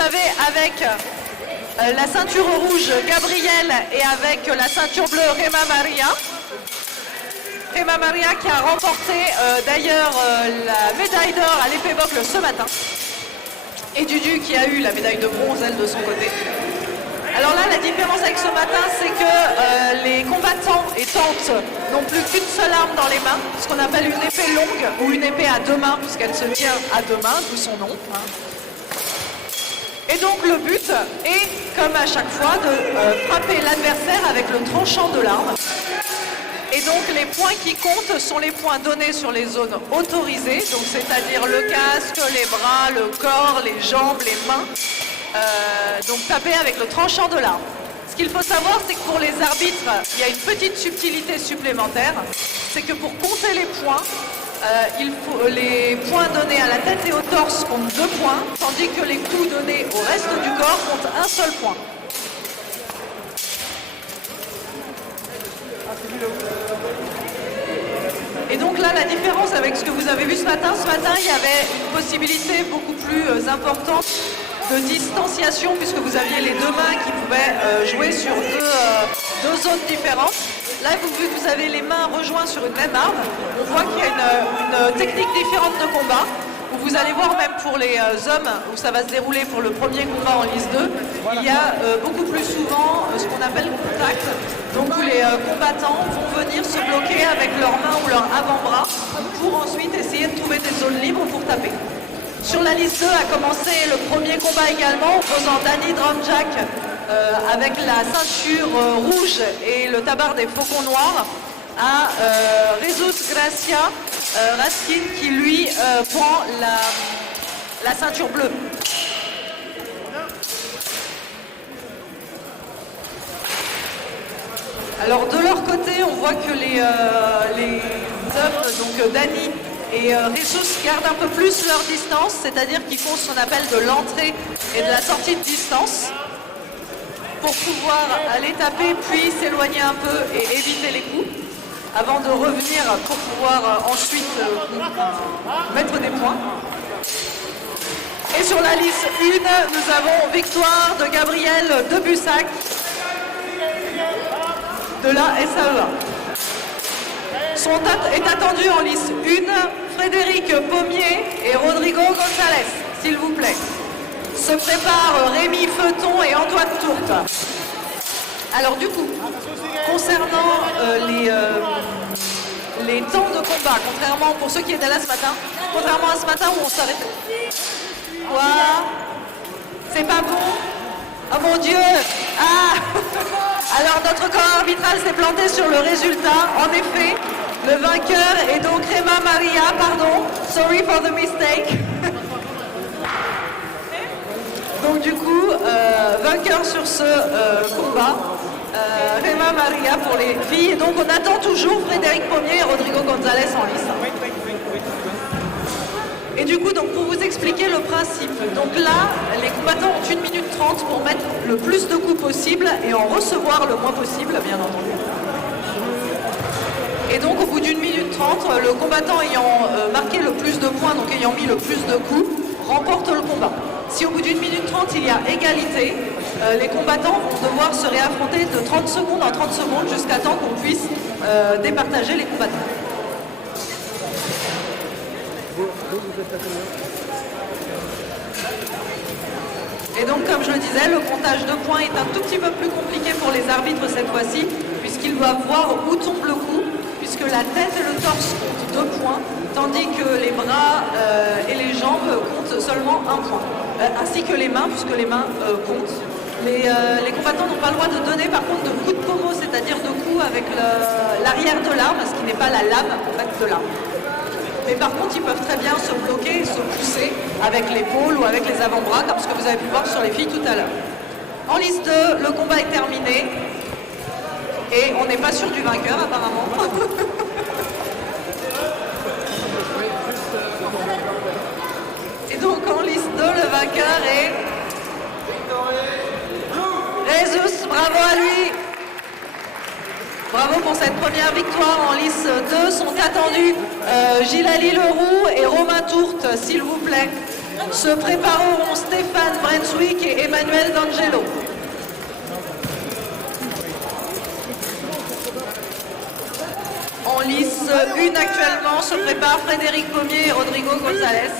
avez avec la ceinture rouge Gabriel et avec la ceinture bleue Rema Maria. Rema Maria qui a remporté d'ailleurs la médaille d'or à l'épée bocle ce matin. Et Dudu qui a eu la médaille de bronze, elle, de son côté. Alors là, la différence avec ce matin, c'est que les combattants et tantes n'ont plus qu'une seule arme dans les mains, ce qu'on appelle une épée longue ou une épée à deux mains, puisqu'elle se tient à deux mains, d'où son nom. Et donc le but est, comme à chaque fois, de frapper l'adversaire avec le tranchant de l'arme. Et donc les points qui comptent sont les points donnés sur les zones autorisées, donc c'est-à-dire le casque, les bras, le corps, les jambes, les mains. Donc taper avec le tranchant de l'arme. Ce qu'il faut savoir, c'est que pour les arbitres, il y a une petite subtilité supplémentaire. C'est que pour compter les points, les points donnés à la tête et au torse comptent 2 points, tandis que les coups donnés au reste du corps comptent un seul point. Et donc là, la différence avec ce que vous avez vu ce matin, il y avait une possibilité beaucoup plus importante de distanciation, puisque vous aviez les deux mains qui pouvaient jouer sur deux zones différentes. Là, vu que vous avez les mains rejointes sur une même arme, on voit qu'il y a une technique différente de combat, où vous allez voir même pour les hommes, où ça va se dérouler pour le premier combat en liste 2, il y a beaucoup plus souvent ce qu'on appelle contact, donc où les combattants vont venir se bloquer avec leurs mains ou leur avant-bras pour ensuite essayer de trouver des zones libres pour taper. Sur la liste 2 a commencé le premier combat également, opposant Danny Drumjack avec la ceinture rouge et le tabard des faucons noirs à Jesus Gracia Raskin qui lui prend la ceinture bleue. Alors de leur côté, on voit que les hommes, donc Danny et Jesus gardent un peu plus leur distance, c'est-à-dire qu'ils font ce qu'on appelle de l'entrée et de la sortie de distance pour pouvoir aller taper puis s'éloigner un peu et éviter les coups avant de revenir pour pouvoir ensuite mettre des points. Et sur la liste 1, nous avons victoire de Gabriel de Bussac de la SAEA. Est attendu en liste 1, Frédéric Pommier et Rodrigo González, s'il vous plaît. Se préparent Rémi Feuton et Antoine Tourte. Alors du coup, concernant les temps de combat, contrairement pour ceux qui étaient là ce matin, contrairement à ce matin où on s'arrêtait. Quoi? C'est pas bon? Oh mon Dieu! Ah! Alors notre corps arbitral s'est planté sur le résultat. En effet, le vainqueur est donc Rema Maria, pardon. Sorry for the mistake. Donc du coup, vainqueur sur ce combat, Rema Maria pour les filles. Et donc on attend toujours Frédéric Pommier et Rodrigo González en lice. Et du coup, donc, pour vous expliquer le principe, donc là, les combattants ont 1 minute 30 pour mettre le plus de coups possible et en recevoir le moins possible, bien entendu. Et donc au bout d'1 minute 30, le combattant ayant marqué le plus de points, donc ayant mis le plus de coups, remporte le combat. Si au bout d'1 minute 30 il y a égalité, les combattants vont devoir se réaffronter de 30 secondes en 30 secondes jusqu'à temps qu'on puisse départager les combattants. Et donc, comme je le disais, le comptage de points est un tout petit peu plus compliqué pour les arbitres cette fois-ci, puisqu'ils doivent voir où tombe le coup, puisque la tête et le torse comptent 2 points, tandis que les bras et les jambes comptent seulement 1 point, ainsi que les mains, puisque les mains comptent. Les combattants n'ont pas le droit de donner par contre de coups de pommeau, c'est-à-dire de coups avec l'arrière de l'arme, ce qui n'est pas la lame en fait, de l'arme. Mais par contre, ils peuvent très bien se bloquer et se pousser avec l'épaule ou avec les avant-bras, comme ce que vous avez pu voir sur les filles tout à l'heure. En liste 2, le combat est terminé. Et on n'est pas sûr du vainqueur, apparemment. Et donc, en liste 2, le vainqueur est... Jesus, bravo à lui. Bravo pour cette première victoire en lice 2. Sont attendus Gilali Leroux et Romain Tourte, s'il vous plaît. se prépareront Stéphane Brunswick et Emmanuel D'Angelo. En lice 1 actuellement se préparent Frédéric Pommier et Rodrigo González.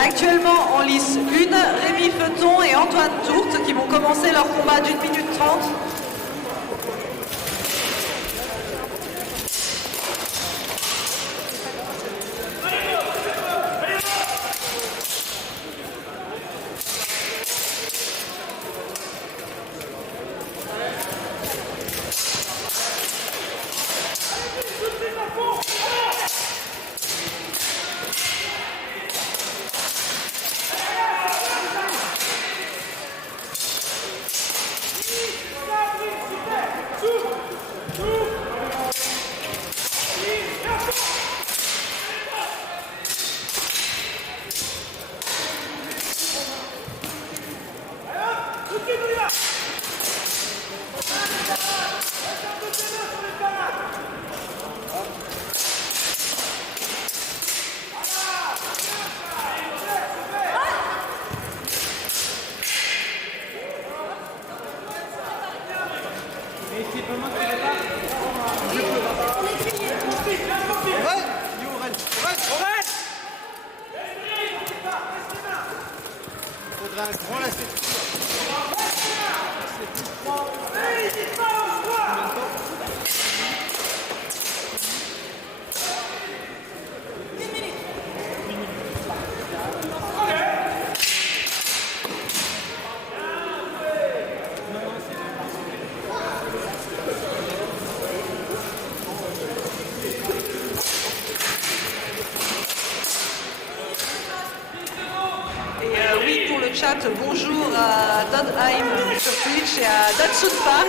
Actuellement en lice 1, Rémi Feuton et Antoine Tourte qui vont commencer leur combat d'1 minute 30. Bonjour à Dodheim sur Twitch et à Datsun Park.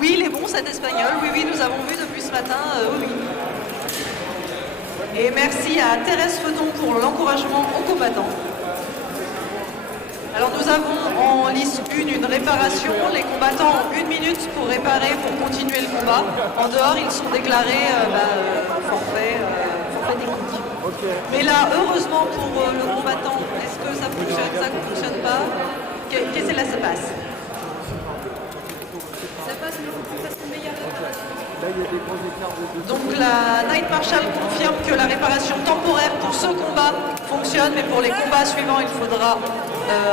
Oui, il est bon cet espagnol. Oui, nous avons vu depuis ce matin. Oui. Et merci à Thérèse Feuton pour l'encouragement aux combattants. Alors nous avons en lice 1 une réparation. Les combattants ont 1 minute pour réparer, pour continuer le combat. En dehors, ils sont déclarés forfait technique. Okay. Mais là, heureusement pour le combattant, est-ce que ça fonctionne, ça ne fonctionne pas? Qu'est-ce que là se passe? Ça passe, mais il faut que tu fasses une meilleure réparation. Là, il y a des gros écarts de... Donc la Night Marshal confirme que la réparation temporaire pour ce combat fonctionne, mais pour les combats suivants, il faudra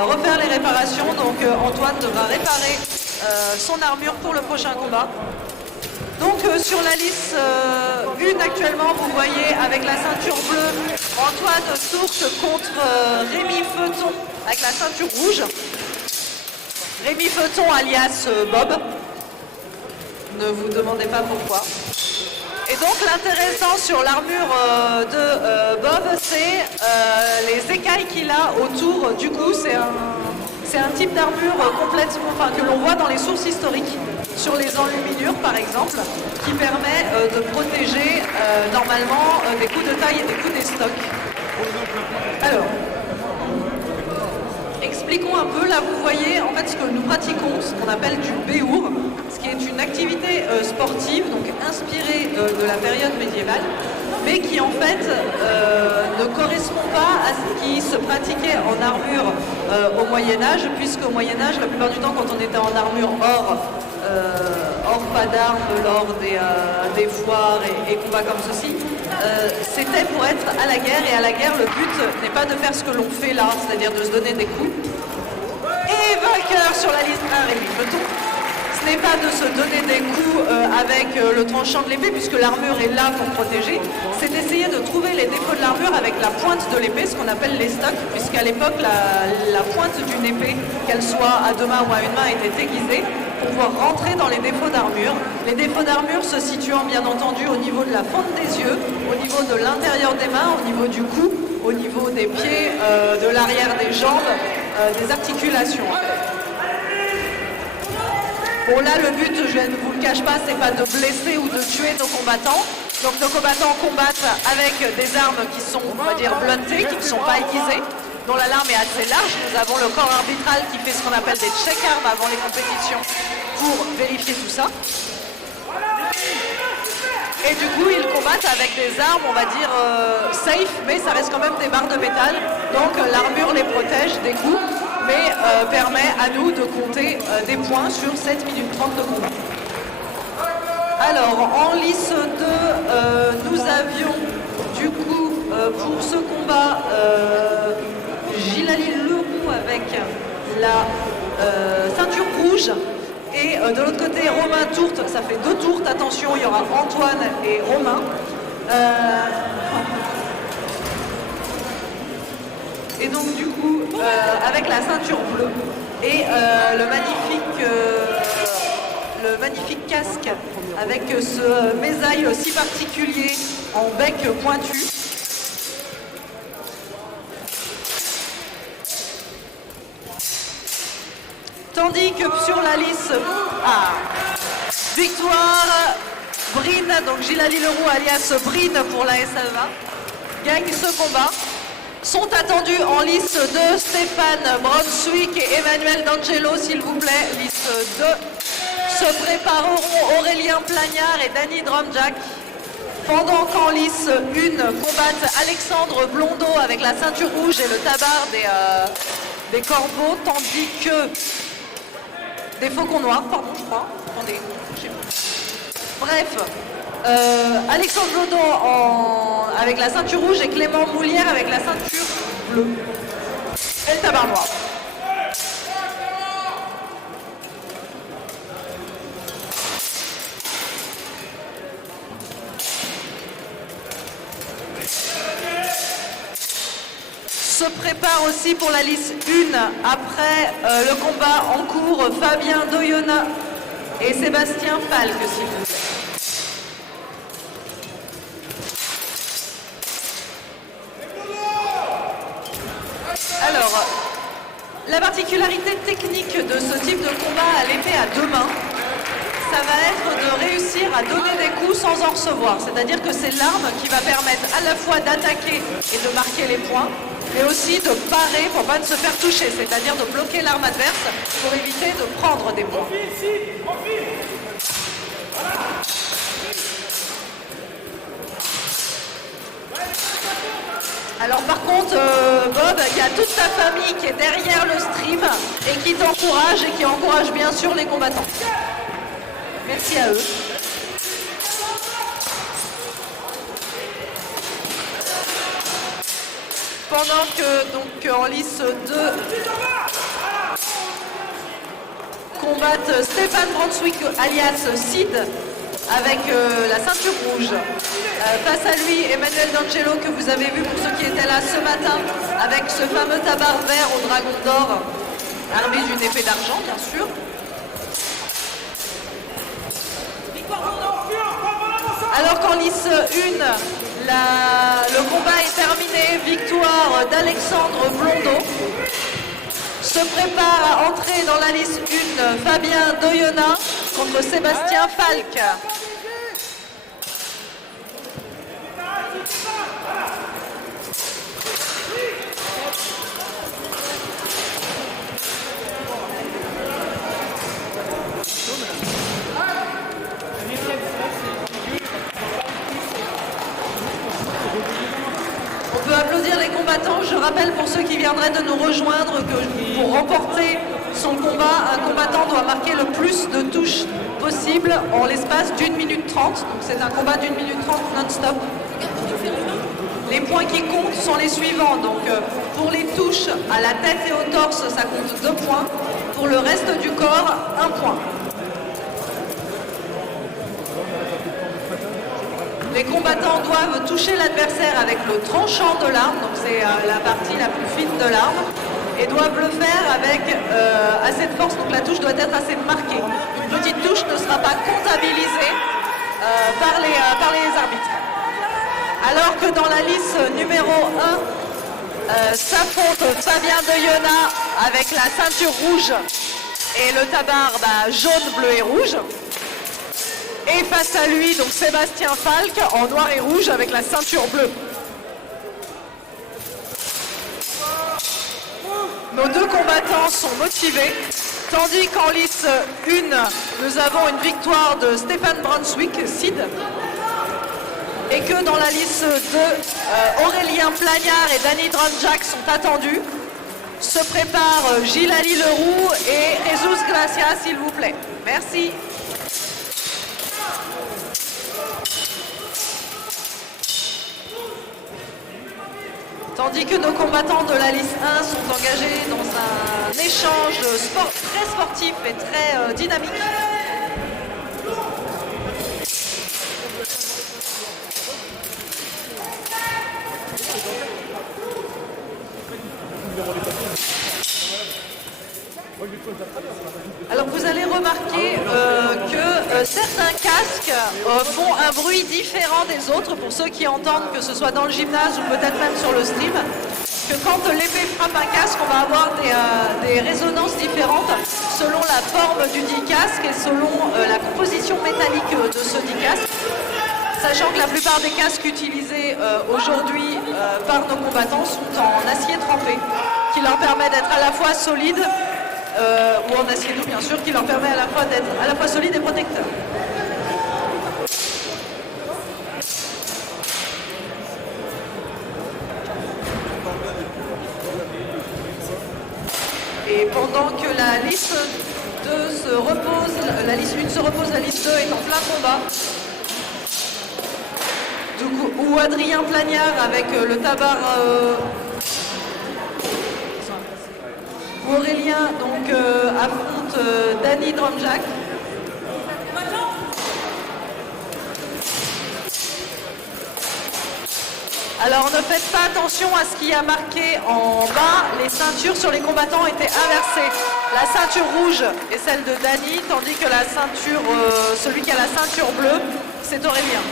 refaire les réparations. Donc Antoine devra réparer son armure pour le prochain combat. Donc sur la lice 1 actuellement, vous voyez avec la ceinture bleue Antoine Tourte contre Rémi Feuton avec la ceinture rouge. Rémi Feuton alias Bob. Ne vous demandez pas pourquoi. Et donc l'intéressant sur l'armure de Bob, c'est les écailles qu'il a autour du cou. C'est un type d'armure complètement, que l'on voit dans les sources historiques, sur les enluminures par exemple, qui permet de protéger normalement des coups de taille et des coups d'estoc. Alors, expliquons un peu, là vous voyez en fait ce que nous pratiquons, ce qu'on appelle du béour, ce qui est une activité sportive, donc inspirée de la période médiévale, mais qui en fait ne correspond pas à ce qui se pratiquait en armure au Moyen-Âge, puisque au Moyen-Âge, la plupart du temps, quand on était en armure hors pas d'armes, lors des foires et combats comme ceci, c'était pour être à la guerre, et à la guerre, le but n'est pas de faire ce que l'on fait là, c'est-à-dire de se donner des coups. Et vainqueur sur la liste 1, Rémi Feuton. Ce n'est pas de se donner des coups avec le tranchant de l'épée, puisque l'armure est là pour protéger, c'est d'essayer de trouver les défauts de l'armure avec la pointe de l'épée, ce qu'on appelle les stocks, puisqu'à l'époque, la pointe d'une épée, qu'elle soit à deux mains ou à une main, était aiguisée pour pouvoir rentrer dans les défauts d'armure. Les défauts d'armure se situant bien entendu au niveau de la fente des yeux, au niveau de l'intérieur des mains, au niveau du cou, au niveau des pieds, de l'arrière des jambes, des articulations. Bon là le but, je ne vous le cache pas, c'est pas de blesser ou de tuer nos combattants. Donc nos combattants combattent avec des armes qui sont, on va dire, bluntées, qui ne sont pas aiguisées, dont la lame est assez large. Nous avons le corps arbitral qui fait ce qu'on appelle des check-armes avant les compétitions pour vérifier tout ça. Et du coup, ils combattent avec des armes, on va dire, safe, mais ça reste quand même des barres de métal. Donc l'armure les protège des coups, mais permet à nous de compter des points sur 7 minutes 30 de combat. Alors, en lice 2, nous avions du coup, pour ce combat, Gilali Leroux avec la ceinture rouge. Et de l'autre côté, Romain Tourte, ça fait 2 tourtes, attention, il y aura Antoine et Romain. Et donc du coup, avec la ceinture bleue et le magnifique casque avec ce mésaille si particulier en bec pointu. Tandis que sur la lice, Victoire Brine, donc Gilali Leroux alias Brine pour la SLA, gagne ce combat. Sont attendus en lice 2 Stéphane Brunswick et Emmanuel D'Angelo, s'il vous plaît. Lice 2. Se prépareront Aurélien Plagnard et Danny Drumjack. Pendant qu'en lice 1 combattent Alexandre Blondeau avec la ceinture rouge et le tabard des corbeaux, tandis que des faucons noirs, pardon, je crois. Attendez, je sais pas. Bref, Alexandre Blondeau avec la ceinture rouge et Clément Moulière avec la ceinture bleue. Et le tabard noir. Se prépare aussi pour la lice 1 après le combat en cours Fabien Doyona et Sébastien Falque, s'il vous plaît. Alors, la particularité technique de ce type de combat à l'épée à 2 mains, ça va être de réussir à donner des coups sans en recevoir. C'est-à-dire que c'est l'arme qui va permettre à la fois d'attaquer et de marquer les points, mais aussi de parer pour pas se faire toucher, c'est-à-dire de bloquer l'arme adverse pour éviter de prendre des points. Alors par contre, Bob, il y a toute ta famille qui est derrière le stream et qui t'encourage et qui encourage bien sûr les combattants. Merci à eux. Pendant que, donc, en lice 2, combattent Stéphane Brunswick alias Sid avec la ceinture rouge. Face à lui, Emmanuel D'Angelo, que vous avez vu pour ceux qui étaient là ce matin, avec ce fameux tabard vert au dragon d'or, armé d'une épée d'argent, bien sûr. Alors qu'en lice 1, le combat est terminé, victoire d'Alexandre Blondeau. Se prépare à entrer dans la lice 1 Fabien Doyona contre Sébastien Falque. On peut applaudir les combattants. Je rappelle pour ceux qui viendraient de nous rejoindre que pour remporter son combat, un combattant doit marquer le plus de touches possible en l'espace d'1 minute 30. Donc c'est un combat d'1 minute 30 non-stop. Les points qui comptent sont les suivants. Donc pour les touches à la tête et au torse, ça compte 2 points. Pour le reste du corps, 1 point. Les combattants doivent toucher l'adversaire avec le tranchant de l'arme, donc c'est la partie la plus fine de l'arme, et doivent le faire avec assez de force, donc la touche doit être assez marquée. Une petite touche ne sera pas comptabilisée par les arbitres. Alors que dans la liste numéro 1, s'affronte Fabien Deiona avec la ceinture rouge et le tabard jaune, bleu et rouge. Et face à lui, donc Sébastien Falk en noir et rouge avec la ceinture bleue. Nos deux combattants sont motivés, tandis qu'en lice 1, nous avons une victoire de Stéphane Brunswick, Sid. Et que dans la liste 2, Aurélien Plagnard et Danny Dronjak sont attendus. Se préparent Gilles Ali Leroux et Jesus Gracia, s'il vous plaît. Merci. Tandis que nos combattants de la liste 1 sont engagés dans un échange très sportif et très dynamique. Alors vous allez remarquer que certains casques font un bruit différent des autres pour ceux qui entendent, que ce soit dans le gymnase ou peut-être même sur le stream. Que quand l'épée frappe un casque, on va avoir des résonances différentes selon la forme du dit casque et selon la composition métallique de ce dit casque. Sachant que la plupart des casques utilisés aujourd'hui par nos combattants sont en acier trempé, qui leur permet d'être à la fois solide, ou en acier doux bien sûr, qui leur permet à la fois d'être à la fois solide et protecteur. Et pendant que la liste 2 se repose, la liste 1 se repose, la liste 2 est en plein combat. Où Adrien Plagnard avec le tabard où Aurélien donc affronte Danny Dronjak. Alors ne faites pas attention à ce qui a marqué en bas, les ceintures sur les combattants étaient inversées. La ceinture rouge est celle de Danny, tandis que la ceinture, celui qui a la ceinture bleue, c'est Aurélien.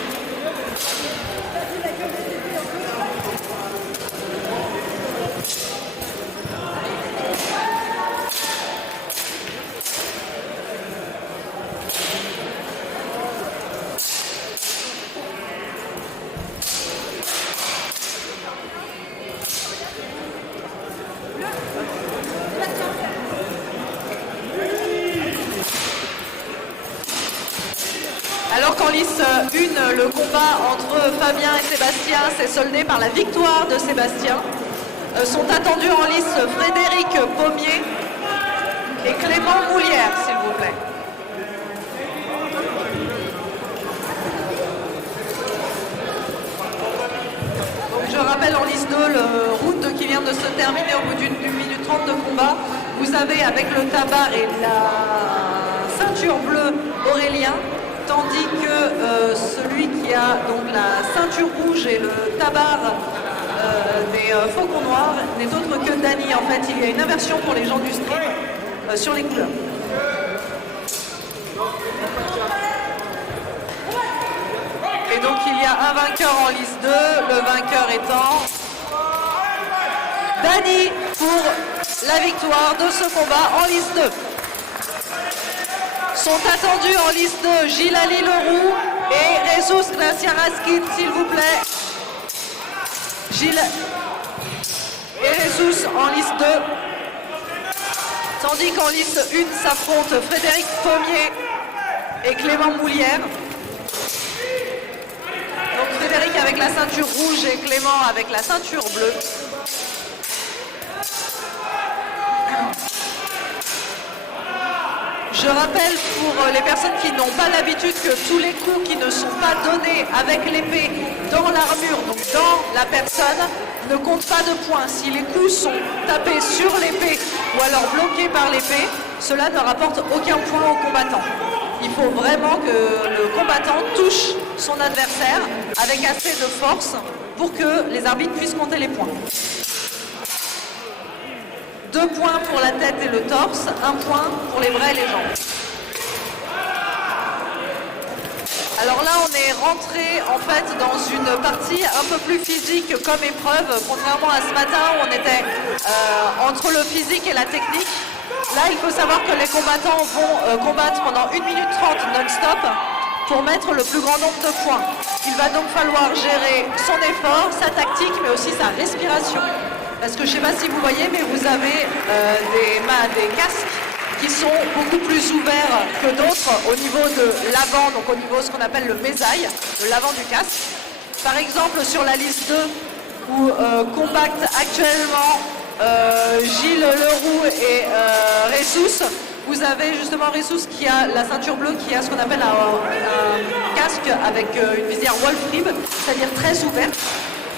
Alors qu'en lice 1, le combat entre Fabien et Sébastien s'est soldé par la victoire de Sébastien. Sont attendus en lice Frédéric Pommier et Clément Moulière, s'il vous plaît. Donc je rappelle en lice 2 le round qui vient de se terminer au bout d'une minute 30 de combat. Vous avez avec le tabard et la ceinture bleue Aurélien, tandis que celui qui a donc la ceinture rouge et le tabard des faucons noirs n'est autre que Danny. En fait, il y a une inversion pour les gens du stream sur les couleurs. Et donc il y a un vainqueur en lice 2, le vainqueur étant Danny pour la victoire de ce combat en lice 2. Sont attendus en lice 2 Gilles Ali Leroux et Jesus Gracia Raskin, s'il vous plaît. Gilles et Jesus en lice 2. Tandis qu'en lice 1 s'affrontent Frédéric Pommier et Clément Moulière. Donc Frédéric avec la ceinture rouge et Clément avec la ceinture bleue. Je rappelle pour les personnes qui n'ont pas l'habitude que tous les coups qui ne sont pas donnés avec l'épée dans l'armure, donc dans la personne, ne comptent pas de points. Si les coups sont tapés sur l'épée ou alors bloqués par l'épée, cela ne rapporte aucun point au combattant. il faut vraiment que le combattant touche son adversaire avec assez de force pour que les arbitres puissent compter les points. 2 points pour la tête et le torse, 1 point pour les bras et les jambes. Alors là, on est rentré en fait dans une partie un peu plus physique comme épreuve, contrairement à ce matin où on était entre le physique et la technique. Là, il faut savoir que les combattants vont combattre pendant 1 minute 30 non-stop pour mettre le plus grand nombre de points. Il va donc falloir gérer son effort, sa tactique, mais aussi sa respiration. Parce que je ne sais pas si vous voyez, mais vous avez des casques qui sont beaucoup plus ouverts que d'autres au niveau de l'avant, donc au niveau de ce qu'on appelle le mésaille, de l'avant du casque. Par exemple, sur la liste 2, où combattent actuellement Gilles Leroux et Ressous, vous avez justement Ressous qui a la ceinture bleue, qui a ce qu'on appelle un casque avec une visière Wolf Rib, c'est-à-dire très ouverte,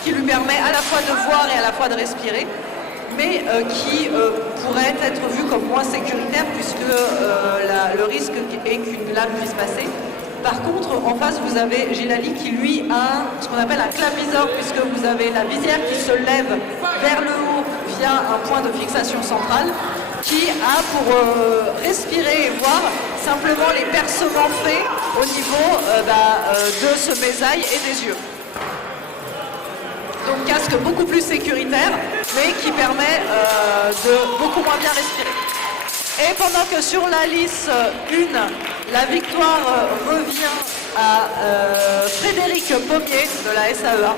qui lui permet à la fois de voir et à la fois de respirer, mais qui pourrait être vu comme moins sécuritaire puisque le risque est qu'une lame puisse passer. Par contre, en face, vous avez Gilali qui, lui, a ce qu'on appelle un clap-visor, puisque vous avez la visière qui se lève vers le haut via un point de fixation centrale, qui a pour respirer et voir simplement les percements faits au niveau de ce mésaille et des yeux. Donc casque beaucoup plus sécuritaire, mais qui permet de beaucoup moins bien respirer. Et pendant que sur la liste 1, la victoire revient à Frédéric Pommier de la SAEA.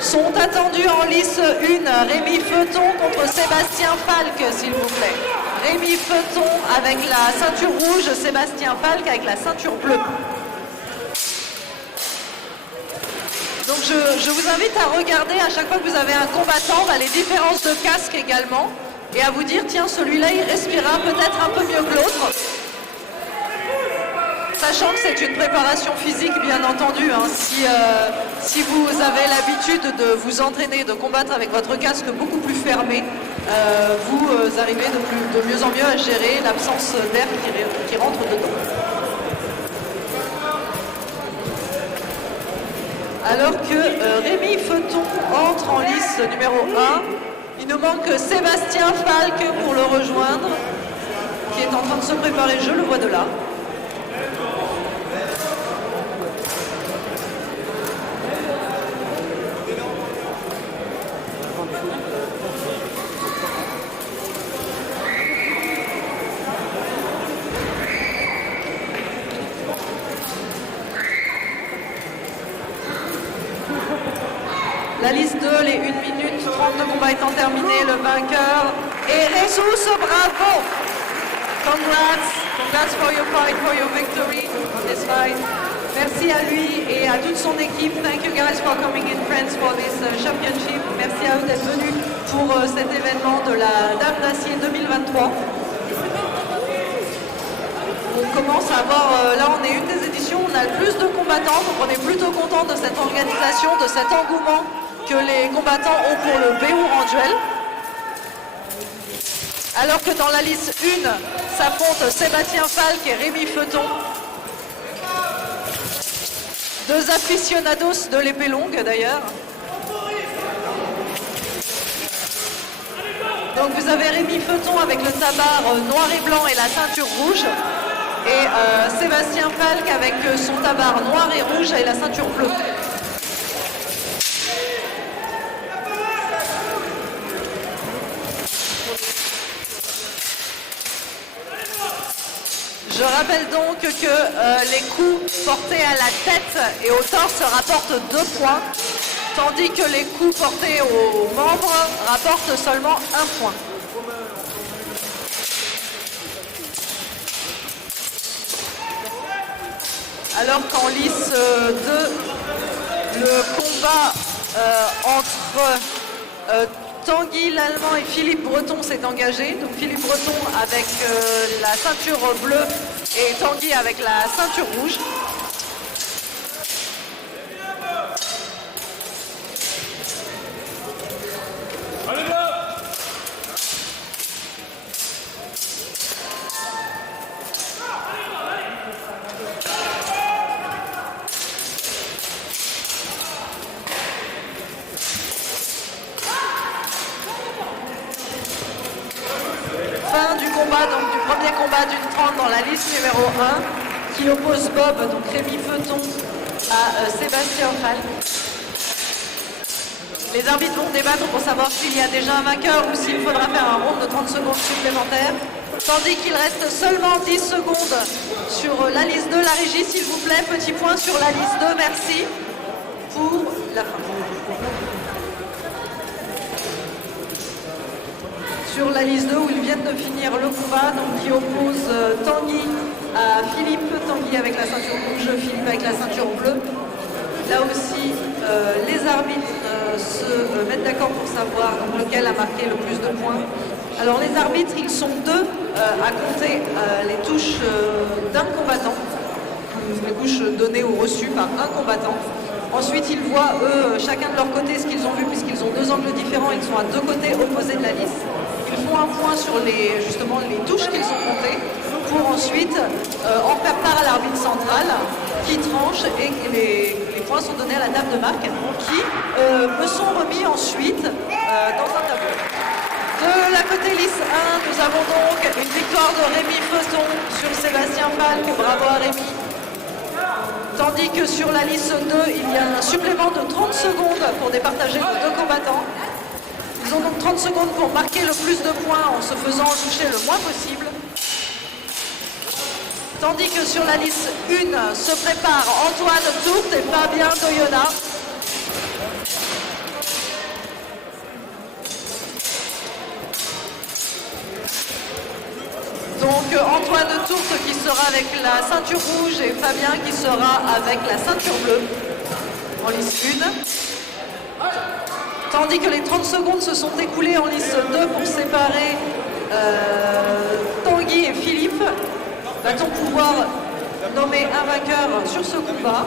Sont attendus en lice 1 Rémi Feuton contre Sébastien Falque, s'il vous plaît. Rémi Feuton avec la ceinture rouge, Sébastien Falque avec la ceinture bleue. Donc je vous invite à regarder à chaque fois que vous avez un combattant les différences de casque également et à vous dire tiens celui-là il respirera peut-être un peu mieux que l'autre. Sachant que c'est une préparation physique bien entendu, hein. Si vous avez l'habitude de vous entraîner, de combattre avec votre casque beaucoup plus fermé, vous arrivez de mieux en mieux à gérer l'absence d'air qui rentre dedans. Alors que Rémi Feuton entre en lice numéro 1, il nous manque Sébastien Falque pour le rejoindre, qui est en train de se préparer, je le vois de là. La liste 2, les 1 minute 30 de combat étant terminée, le vainqueur est Ressous, bravo! Congrats for your fight, for your victory on this fight. Merci à lui et à toute son équipe. Thank you guys for coming in friends for this championship. Merci à eux d'être venus pour cet événement de la Dame d'Acier 2023. On commence à avoir, là on est une des éditions, on a le plus de combattants, donc on est plutôt content de cette organisation, de cet engouement que les combattants ont pour le Beourand Duel. Alors que dans la liste 1 s'affrontent Sébastien Falque et Rémi Feuton. Deux aficionados de l'épée longue d'ailleurs. Donc vous avez Rémi Feuton avec le tabard noir et blanc et la ceinture rouge. Et Sébastien Falque avec son tabard noir et rouge et la ceinture bleue. Je rappelle donc que les coups portés à la tête et au torse rapportent 2 points, tandis que les coups portés aux membres rapportent seulement 1 point. Alors qu'en lice 2, le combat entre Tanguy l'Allemand et Philippe Breton s'est engagé. Donc Philippe Breton avec la ceinture bleue et Tanguy avec la ceinture rouge. combat d'une 30 dans la liste numéro 1 qui oppose Bob, donc Rémi Feuton, à Sébastien Falk. Les arbitres vont débattre pour savoir s'il y a déjà un vainqueur ou s'il faudra faire un round de 30 secondes supplémentaires. Tandis qu'il reste seulement 10 secondes sur la liste 2. La régie, s'il vous plaît, petit point sur la liste 2, merci, pour la fin. Sur la liste 2 où ils viennent de finir le combat, donc qui oppose Tanguy à Philippe. Tanguy avec la ceinture rouge, Philippe avec la ceinture bleue. Là aussi, les arbitres se mettent d'accord pour savoir donc, lequel a marqué le plus de points. Alors les arbitres, ils sont deux à compter les touches d'un combattant, les touches données ou reçues par un combattant. Ensuite, ils voient, eux, chacun de leur côté, ce qu'ils ont vu, puisqu'ils ont deux angles différents, ils sont à deux côtés opposés de la liste. Ils font un point sur justement les touches qu'ils ont comptées, pour ensuite en faire part à l'arbitre central, qui tranche, et les points sont donnés à la table de marque, qui me sont remis ensuite dans un tableau. De la côté liste 1, nous avons donc une victoire de Rémi Feuton sur Sébastien Falk, bravo à Rémi. Tandis que sur la liste 2, il y a un supplément de 30 secondes pour départager nos deux combattants. Ils ont donc 30 secondes pour marquer le plus de points en se faisant toucher le moins possible. Tandis que sur la liste 1 se préparent Antoine Tourte et Fabien Doyona. Donc Antoine Tourte qui sera avec la ceinture rouge et Fabien qui sera avec la ceinture bleue en liste 1. Tandis que les 30 secondes se sont écoulées en liste 2 pour séparer Tanguy et Philippe. Va-t-on pouvoir nommer un vainqueur sur ce combat?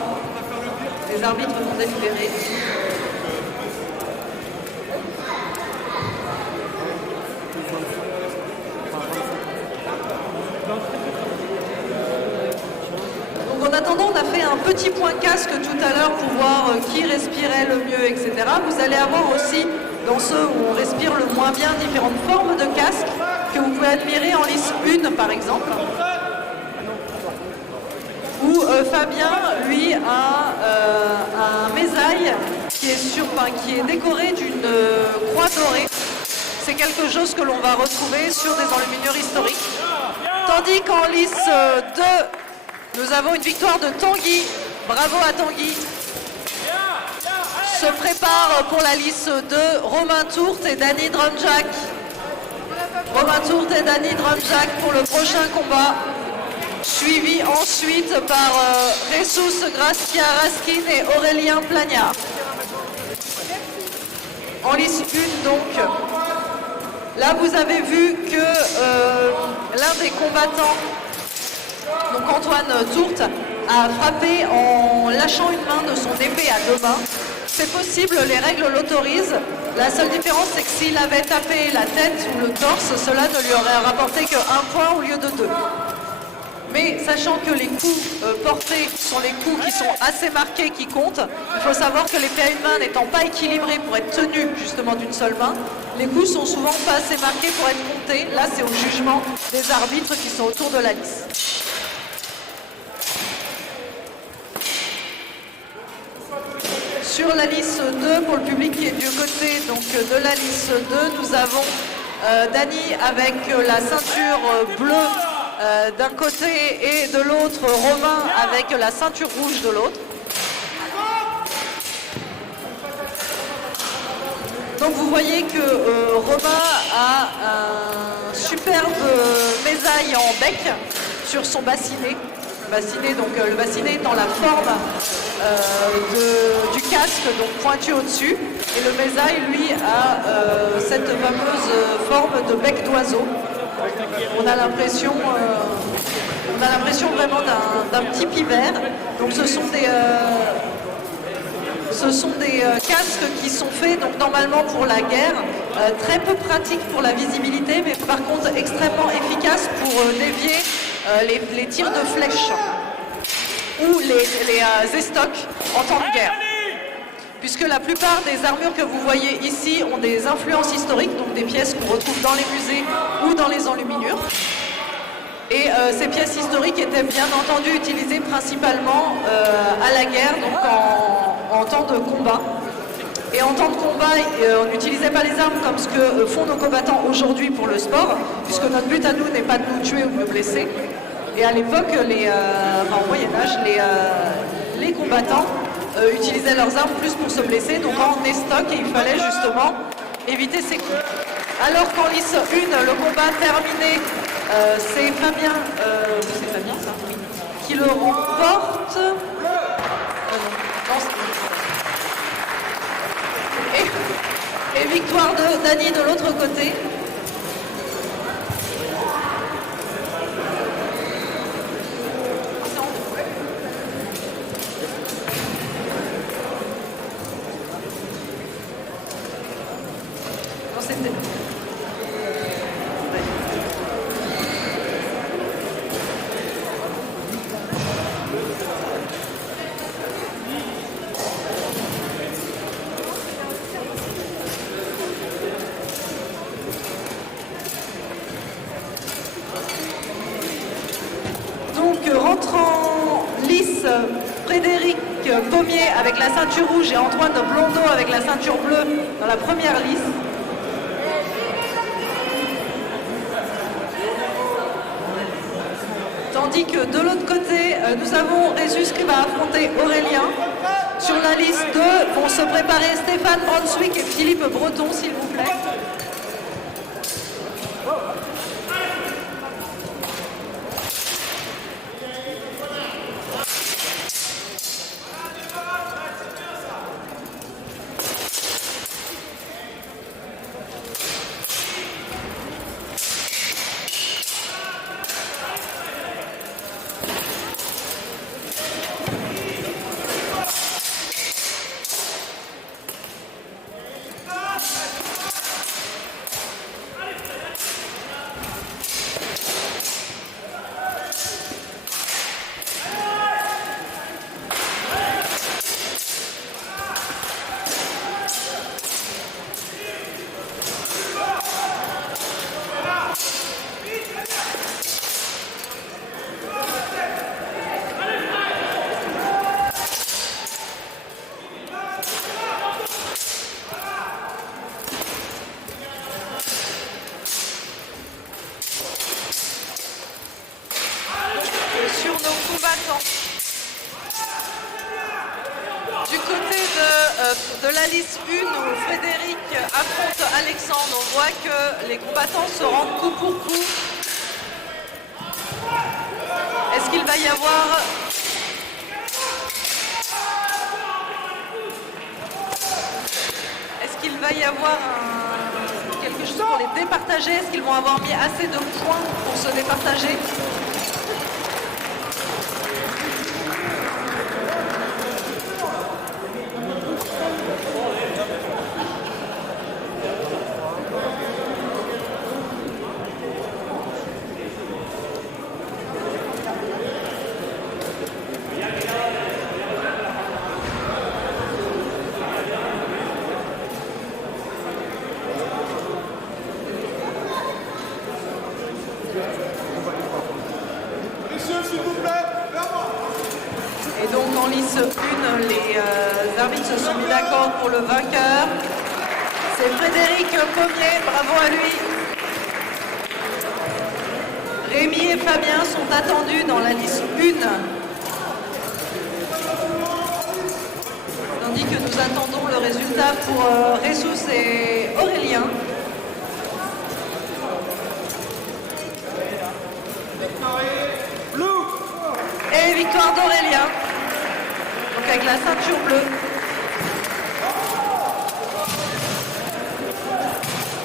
Les arbitres vont délibérer. En attendant, on a fait un petit point casque tout à l'heure pour voir qui respirait le mieux, etc. Vous allez avoir aussi, dans ceux où on respire le moins bien, différentes formes de casques que vous pouvez admirer en liste 1, par exemple. Où Fabien, lui, a un mésaille qui est décoré d'une croix dorée. C'est quelque chose que l'on va retrouver sur des enluminures historiques. Tandis qu'en liste 2, nous avons une victoire de Tanguy. Bravo à Tanguy. Se prépare pour la liste 2 Romain Tourte et Danny Drumjack. Romain Tourte et Danny Drumjack pour le prochain combat. Suivi ensuite par Jesus Gracia Raskin et Aurélien Plagnard. En liste 1 donc. Là vous avez vu que l'un des combattants, donc Antoine Tourte, a frappé en lâchant une main de son épée à deux mains. C'est possible, les règles l'autorisent. La seule différence, c'est que s'il avait tapé la tête ou le torse, cela ne lui aurait rapporté qu'un point au lieu de 2. Mais sachant que les coups portés sont les coups qui sont assez marqués, qui comptent, il faut savoir que l'épée à une main n'étant pas équilibrée pour être tenue justement d'une seule main, les coups sont souvent pas assez marqués pour être comptés. Là, c'est au jugement des arbitres qui sont autour de la liste. Sur la liste 2, pour le public qui est du côté donc, de la liste 2, nous avons Danny avec la ceinture bleue d'un côté et de l'autre Romain avec la ceinture rouge de l'autre. Donc vous voyez que Romain a un superbe mésaille en bec sur son bassinet. Donc le bassinet étant la forme du casque, donc pointu au-dessus. Et le mésaille, lui, a cette fameuse forme de bec d'oiseau. On a l'impression vraiment d'un petit pivert. Donc ce sont des casques qui sont faits donc, normalement pour la guerre, très peu pratiques pour la visibilité, mais par contre extrêmement efficaces pour dévier les tirs de flèches ou les estocs en temps de guerre. Puisque la plupart des armures que vous voyez ici ont des influences historiques, donc des pièces qu'on retrouve dans les musées ou dans les enluminures. Et ces pièces historiques étaient bien entendu utilisées principalement à la guerre, donc en temps de combat. Et en temps de combat, on n'utilisait pas les armes comme ce que font nos combattants aujourd'hui pour le sport, puisque notre but à nous n'est pas de nous tuer ou de nous blesser. Et à l'époque, au Moyen-Âge, les combattants utilisaient leurs armes plus pour se blesser, donc en estoc, et il fallait justement éviter ces coups. Alors qu'en lice 1, le combat terminé, c'est Fabien, ça, oui, qui le remporte. Et victoire de Dany de l'autre côté. Non, c'était... Rentre en lice Frédéric Pommier avec la ceinture rouge et Antoine Blondeau avec la ceinture bleue dans la première lice. Tandis que de l'autre côté, nous avons Résus qui va affronter Aurélien. Sur la liste 2 vont se préparer Stéphane Brunswick et Philippe Breton, s'il vous plaît. Du côté de la liste 1 où Frédéric affronte Alexandre, on voit que les combattants se rendent coup pour coup. Est-ce qu'il va y avoir... Est-ce qu'il va y avoir quelque chose pour les départager? Est-ce qu'ils vont avoir mis assez de points pour se départager? Et donc en lice 1, les arbitres se sont mis d'accord pour le vainqueur. C'est Frédéric Pommier, bravo à lui. Rémi et Fabien sont attendus dans la lice 1. Tandis que nous attendons le résultat pour Ressus et Aurélien. Et victoire d'Aurélien, donc avec la ceinture bleue.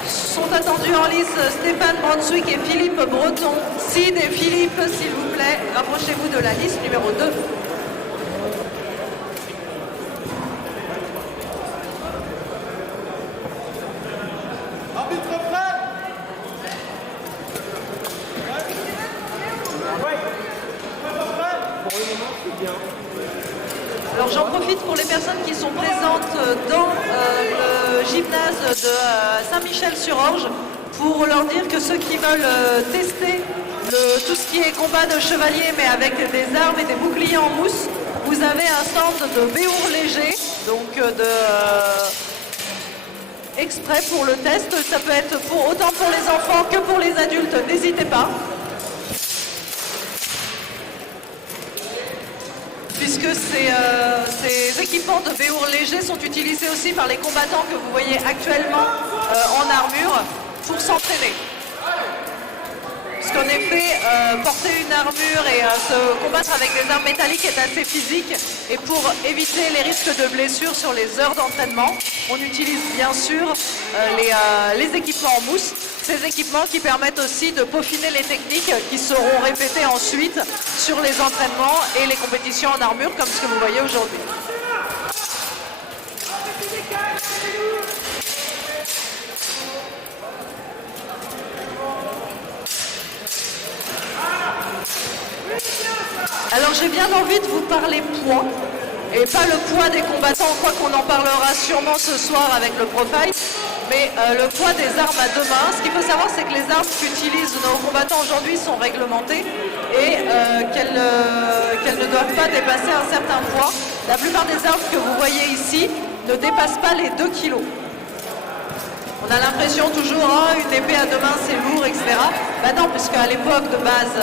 Sont attendus en lice Stéphane Brunswick et Philippe Breton. Sid et Philippe, s'il vous plaît, rapprochez-vous de la liste numéro 2. Alors j'en profite pour les personnes qui sont présentes dans le gymnase de Saint-Michel-sur-Orge pour leur dire que ceux qui veulent tester tout ce qui est combat de chevalier, mais avec des armes et des boucliers en mousse. Vous avez un stand de béour léger, donc exprès pour le test. Ça peut être autant pour les enfants que pour les adultes, n'hésitez pas. Puisque ces équipements de béour léger sont utilisés aussi par les combattants que vous voyez actuellement en armure pour s'entraîner. Puisqu'en effet, porter une armure et se combattre avec des armes métalliques est assez physique. Et pour éviter les risques de blessures sur les heures d'entraînement, on utilise bien sûr les équipements en mousse. Ces équipements qui permettent aussi de peaufiner les techniques qui seront répétées ensuite sur les entraînements et les compétitions en armure comme ce que vous voyez aujourd'hui. Alors j'ai bien envie de vous parler poids, et pas le poids des combattants, quoi qu'on en parlera sûrement ce soir avec le Pro-Fight, mais le poids des armes à deux mains. Ce qu'il faut savoir, c'est que les armes qu'utilisent nos combattants aujourd'hui sont réglementées et qu'elles ne doivent pas dépasser un certain poids. La plupart des armes que vous voyez ici ne dépassent pas les 2 kilos. On a l'impression toujours, une épée à deux mains c'est lourd, etc. Ben non, puisqu'à l'époque de base,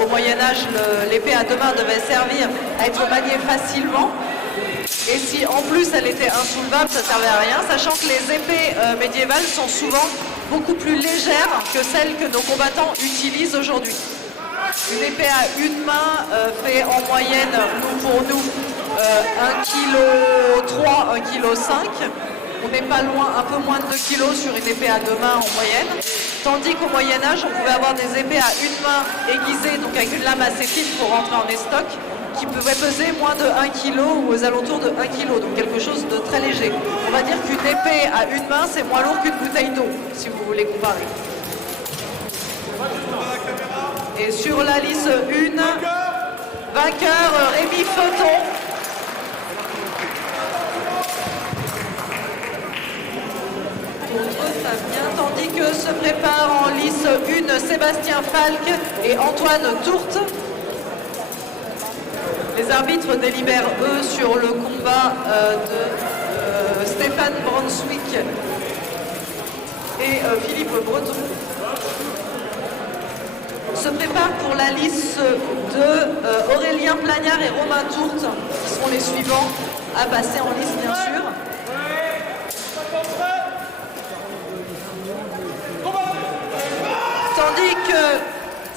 au Moyen-Âge, l'épée à deux mains devait servir à être maniée facilement. Et si en plus elle était insoulevable, ça ne servait à rien, sachant que les épées médiévales sont souvent beaucoup plus légères que celles que nos combattants utilisent aujourd'hui. Une épée à une main fait en moyenne, pour nous, 1,3 kg, 1,5 kg. On n'est pas loin, un peu moins de 2 kg sur une épée à deux mains en moyenne. Tandis qu'au Moyen-Âge, on pouvait avoir des épées à une main aiguisées, donc avec une lame assez fine pour rentrer en estoc, qui pouvaient peser moins de 1 kg ou aux alentours de 1 kg, donc quelque chose de très léger. On va dire qu'une épée à une main, c'est moins lourd qu'une bouteille d'eau, si vous voulez comparer. Et sur la lice 1, vainqueur Rémi Feuton. Contre Fabien, tandis que se prépare en lice 1 Sébastien Falck et Antoine Tourte. Les arbitres délibèrent eux sur le combat de Stéphane Brunswick et Philippe Breton. Se prépare pour la lice de Aurélien Plagnard et Romain Tourte, qui seront les suivants à passer en lice bien sûr. Tandis que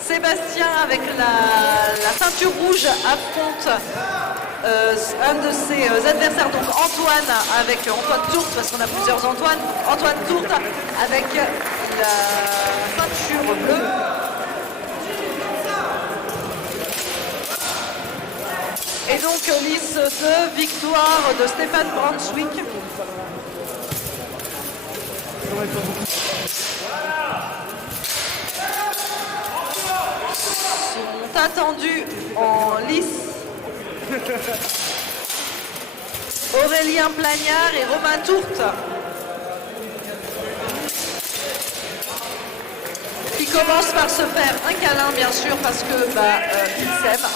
Sébastien, avec la ceinture rouge, affronte un de ses adversaires, donc Antoine, avec Antoine Tourte, parce qu'on a plusieurs Antoine. Antoine Tourte avec la ceinture bleue. Et donc lice de victoire de Stéphane Brunswick. Sont attendus en lice Aurélien Plagnard et Romain Tourte, qui commencent par se faire un câlin bien sûr parce que ils s'aiment.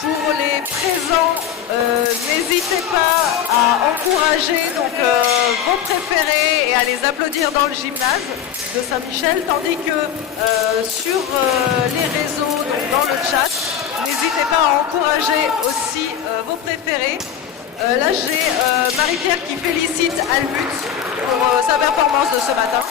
Pour les présents, n'hésitez pas à encourager vos préférés et à les applaudir dans le gymnase de Saint-Michel, tandis que sur les réseaux, donc dans le chat, n'hésitez pas à encourager aussi vos préférés. Là, j'ai Marie-Pierre qui félicite Albut pour sa performance de ce matin.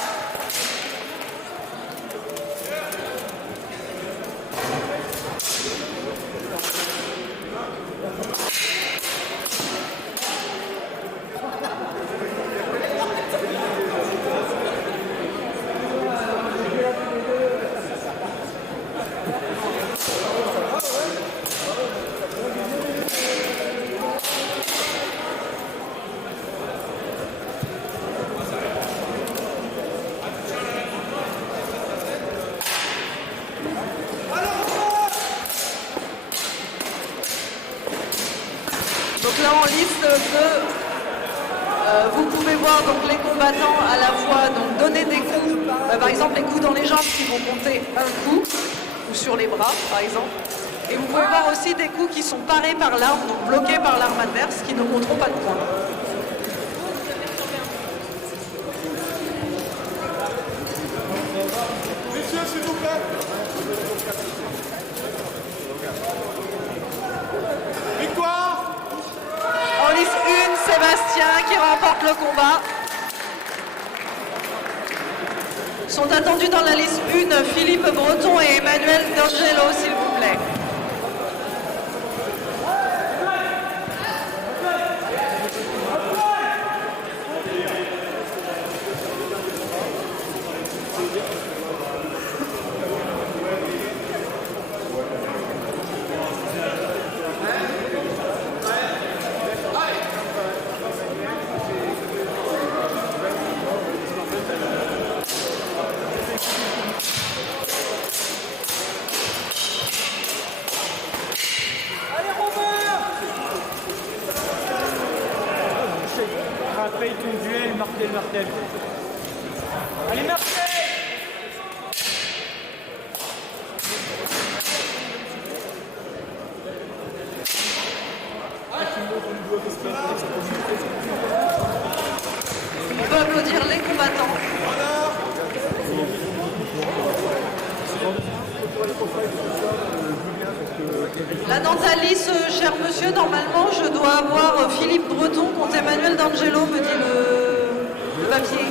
en liste de... vous pouvez voir donc les combattants à la fois donc, donner des coups, par exemple les coups dans les jambes qui vont compter un coup, ou sur les bras par exemple. Et vous pouvez voir aussi des coups qui sont parés par l'arme, donc bloqués par l'arme adverse, qui ne compteront pas de points. Messieurs, s'il vous plaît. Victoire. En liste 1, Sébastien qui remporte le combat. Sont attendus dans la liste 1 Philippe Breton et Emmanuel D'Angelo, s'il vous plaît. Après ton duel, Martel, Martel. Allez, Martel! On peut applaudir les combattants. Là dans ta liste, cher monsieur, normalement je dois avoir Philippe Breton contre Emmanuel D'Angelo, me dit le papier.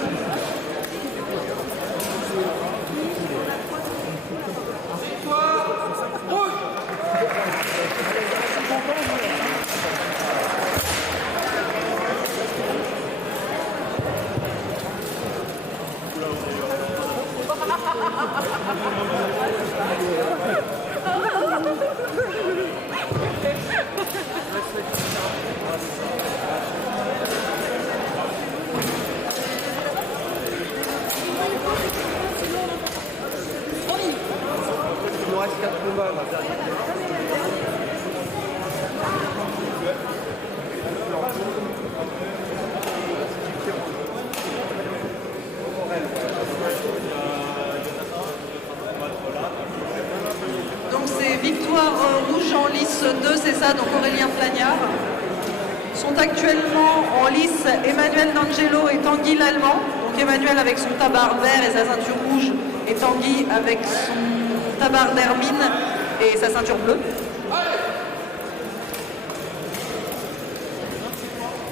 Il nous reste 4 combats là. Donc c'est victoire rouge en lice 2, c'est ça, donc Aurélien Flagnard. Sont actuellement en lice Emmanuel D'Angelo et Tanguy Lallemand. Donc Emmanuel avec son tabard vert et sa ceinture rouge, et Tanguy avec son tabard d'hermine et sa ceinture bleue.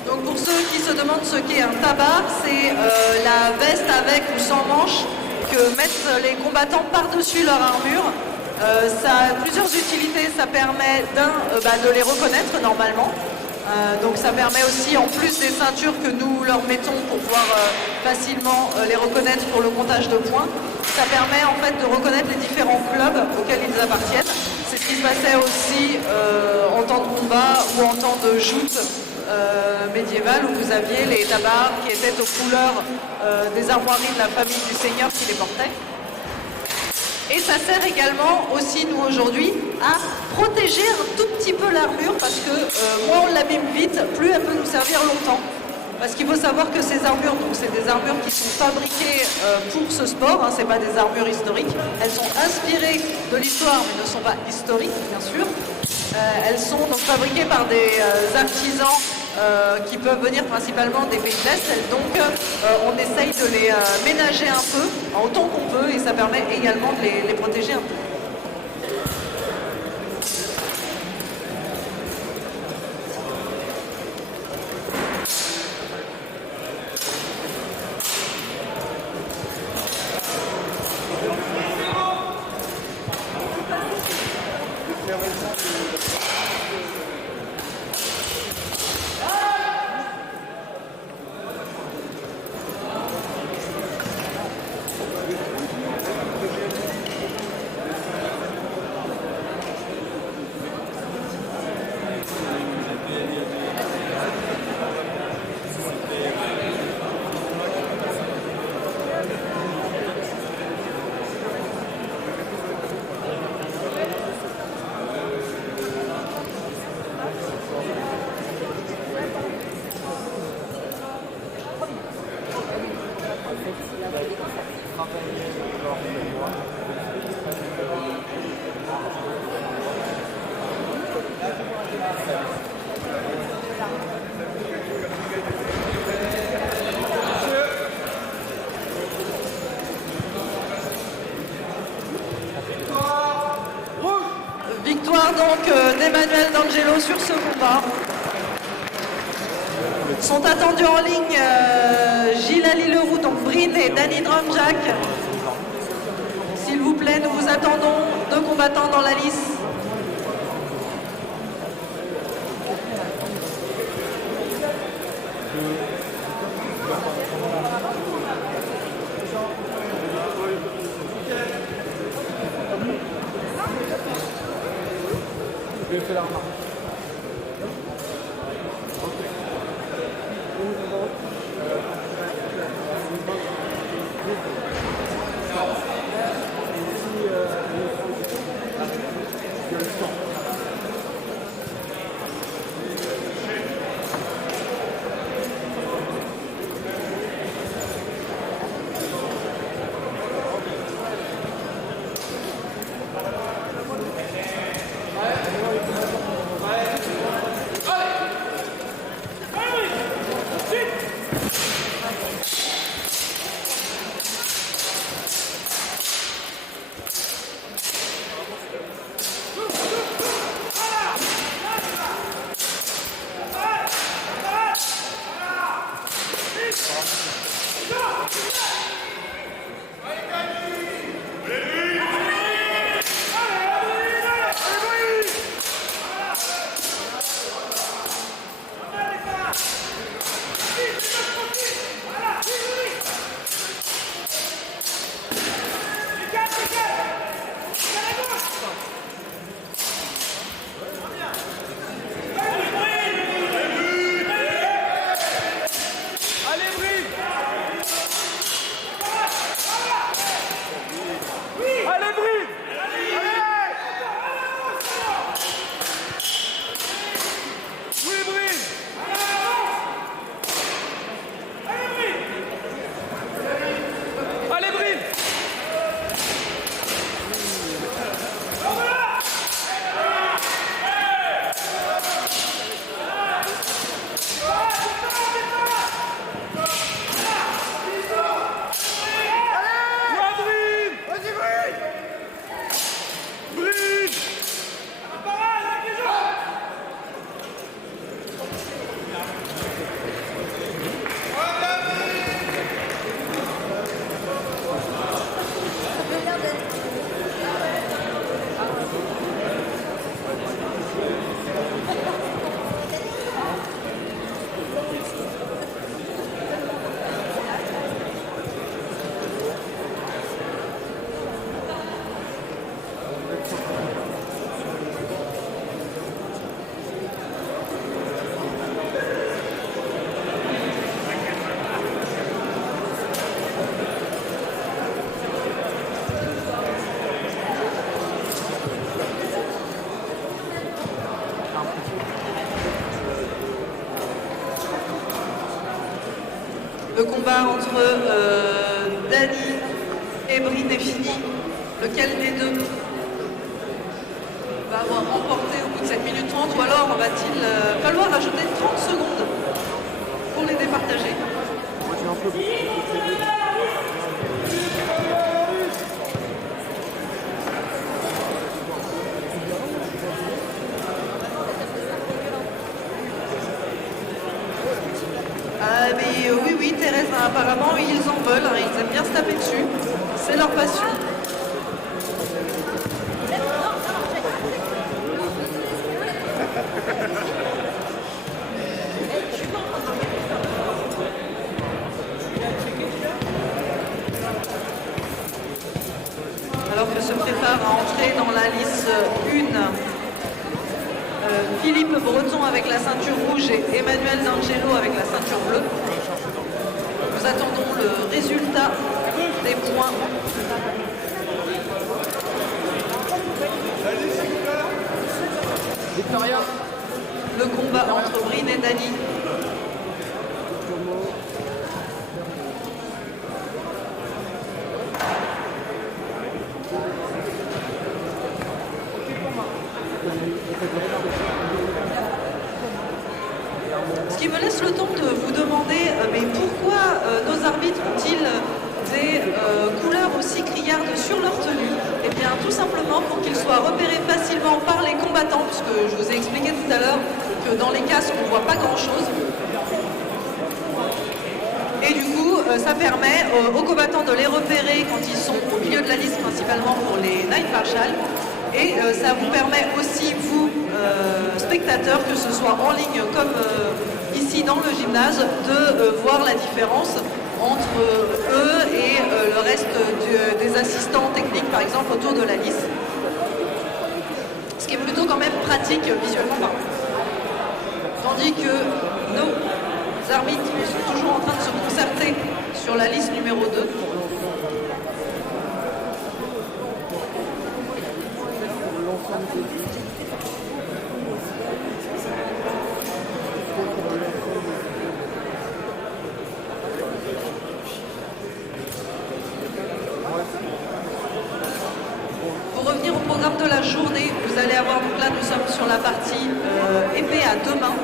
Donc pour ceux qui se demandent ce qu'est un tabard, c'est la veste avec ou sans manches que mettent les combattants par-dessus leur armure. Ça a plusieurs utilités, ça permet de les reconnaître normalement. Donc ça permet aussi, en plus des ceintures que nous leur mettons pour pouvoir facilement les reconnaître pour le comptage de points, ça permet en fait de reconnaître les différents clubs auxquels ils appartiennent. C'est ce qui se passait aussi en temps de combat ou en temps de joute médiévale, où vous aviez les tabards qui étaient aux couleurs des armoiries de la famille du seigneur qui les portait. Et ça sert également aussi, nous aujourd'hui, à protéger un tout petit peu l'armure, parce que moins on l'abîme vite, plus elle peut nous servir longtemps. Parce qu'il faut savoir que ces armures, donc c'est des armures qui sont fabriquées pour ce sport, hein, c'est pas des armures historiques. Elles sont inspirées de l'histoire, mais ne sont pas historiques, bien sûr. Elles sont donc fabriquées par des artisans qui peuvent venir principalement des pays de l'Est. Donc on essaye de les ménager un peu, autant qu'on peut, et ça permet également de les protéger un peu. donc d'Emmanuel D'Angelo sur ce combat. Sont attendus en ligne Gilles Ali Leroux, donc Brine et Danny Drumjack. S'il vous plaît, nous vous attendons, 2 combattants dans la lice. Je vais faire la remarque. Le combat entre Danny et Brine est fini. Lequel des deux va avoir remporté au bout de 7 minutes 30 ou alors va-t-il falloir rajouter 30 secondes pour les départager? Mais oui, Thérèse, apparemment, ils en veulent, hein, ils aiment bien se taper dessus. C'est leur passion. Alors que se prépare à entrer dans la lice 1. Philippe Breton avec la ceinture rouge et Emmanuel D'Angelo avec la ceinture bleue. Nous attendons le résultat des points. Victoria. Le combat entre Brine et Danny. Ce qui me laisse le temps de vous demander, mais pourquoi nos arbitres ont-ils des couleurs aussi criardes sur leur tenue? Eh bien, bien, tout simplement pour qu'il soit repéré facilement par les combattants, puisque je vous ai expliqué tout à l'heure que dans les casques, on ne voit pas grand-chose. Et du coup, ça permet aux combattants de les repérer quand ils sont au milieu de la liste, principalement pour les Night Marshall. Et ça vous permet aussi, vous, spectateurs, que ce soit en ligne comme ici dans le gymnase, de voir la différence entre eux et le reste des assistants techniques, par exemple, autour de la liste. Ce qui est plutôt quand même pratique visuellement parlant. Tandis que nos arbitres sont toujours en train de se concerter sur la liste numéro 2. Pour revenir au programme de la journée, vous allez avoir, donc là nous sommes sur la partie épée à deux mains.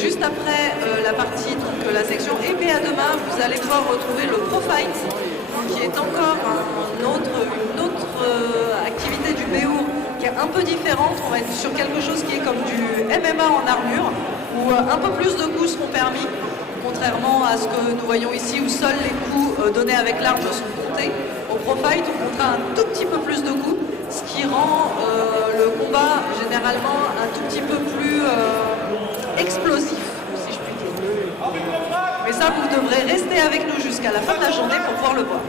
Juste après la partie, donc la section épée à deux mains, vous allez pouvoir retrouver le Pro Fight, qui est encore une autre activité du BO qui est un peu différente. On va être sur quelque chose qui est comme du MMA en armure, où un peu plus de coups seront permis, contrairement à ce que nous voyons ici, où seuls les coups donnés avec l'arme sont comptés. Au Pro Fight, on comptera un tout petit peu plus de coups, ce qui rend le combat généralement un tout petit peu plus explosif, si je puis dire. Mais ça, vous devrez rester avec nous jusqu'à la fin de la journée pour pouvoir le voir.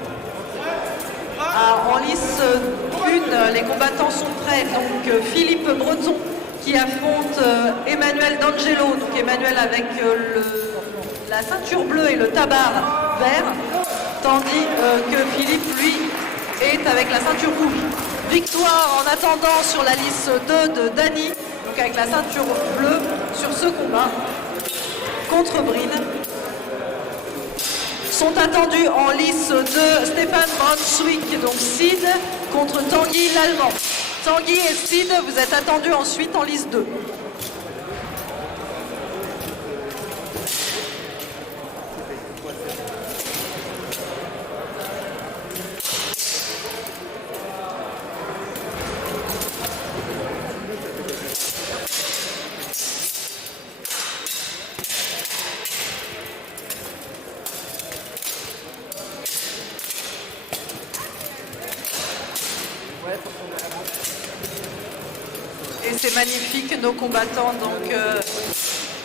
En lice 1, les combattants sont prêts. Donc Philippe Breton qui affronte Emmanuel D'Angelo. Donc Emmanuel avec la ceinture bleue et le tabard vert. Tandis que Philippe, lui, est avec la ceinture rouge. Victoire en attendant sur la liste 2 de Dany, donc avec la ceinture bleue sur ce combat contre Brine. Sont attendus en lice 2 Stéphane Brunswick, donc Sid, contre Tanguy l'Allemand. Tanguy et Sid, vous êtes attendus ensuite en lice 2. Et c'est magnifique, nos combattants, donc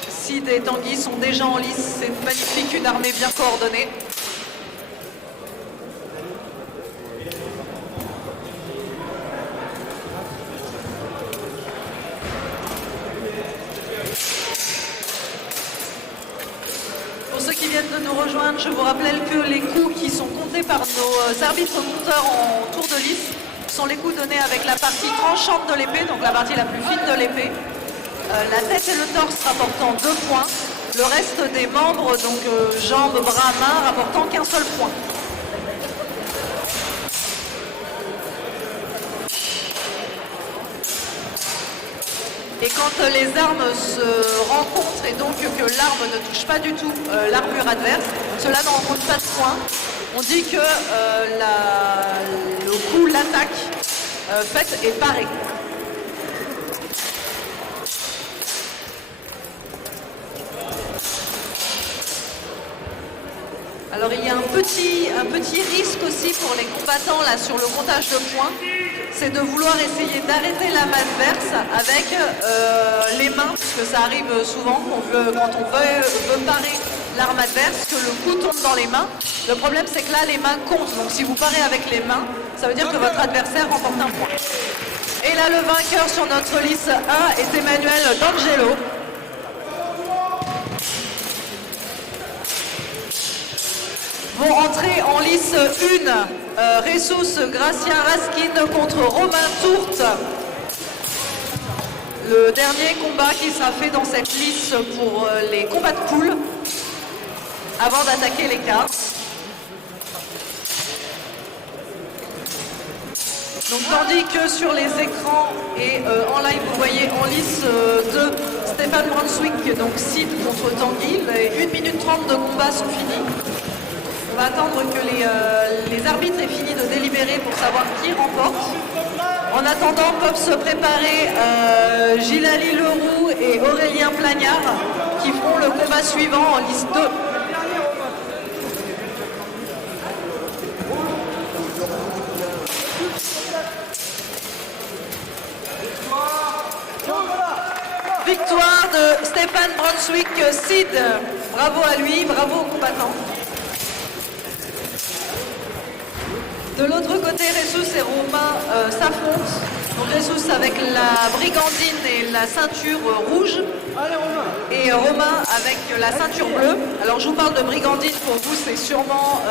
Sid et Tanguy sont déjà en lice, c'est magnifique, une armée bien coordonnée. Pour ceux qui viennent de nous rejoindre, je vous rappelle que les coups qui sont comptés par nos arbitres compteurs en tour de liste sont les coups donnés avec la partie tranchante de l'épée, donc la partie la plus fine de l'épée. La tête et le torse rapportant 2 points. Le reste des membres, donc jambes, bras, mains, rapportant qu'un seul point. Et quand les armes se rencontrent et donc que l'arme ne touche pas du tout l'armure adverse, cela ne rencontre pas de points. On dit que le coup, l'attaque faite est parée. Alors il y a un petit risque aussi pour les combattants là sur le comptage de points, c'est de vouloir essayer d'arrêter l'arme adverse avec les mains, puisque ça arrive souvent quand on veut parer l'arme adverse, que le coup tombe dans les mains. Le problème c'est que là les mains comptent, donc si vous parez avec les mains, ça veut dire que votre adversaire remporte un point. Et là le vainqueur sur notre liste 1 est Emmanuel D'Angelo. Vont entrer en lice 1 Jesus Gracia Raskin contre Romain Tourte. Le dernier combat qui sera fait dans cette liste pour les combats de poule avant d'attaquer les cartes. Donc tandis que sur les écrans et en live vous voyez en lice 2 Stéphane Brunswick, donc Sid contre Tanguy. Les 1 minute 30 de combat sont finis. va attendre que les arbitres aient fini de délibérer pour savoir qui remporte. En attendant, peuvent se préparer Gilali Leroux et Aurélien Plagnard qui feront le combat suivant en liste 2. Victoire de Stéphane Brunswick-Sid. Bravo à lui, bravo aux combattants. De l'autre côté, Ressus et Romain s'affrontent. Donc Ressus avec la brigandine et la ceinture rouge. Et Romain avec la ceinture bleue. Alors je vous parle de brigandine, pour vous c'est sûrement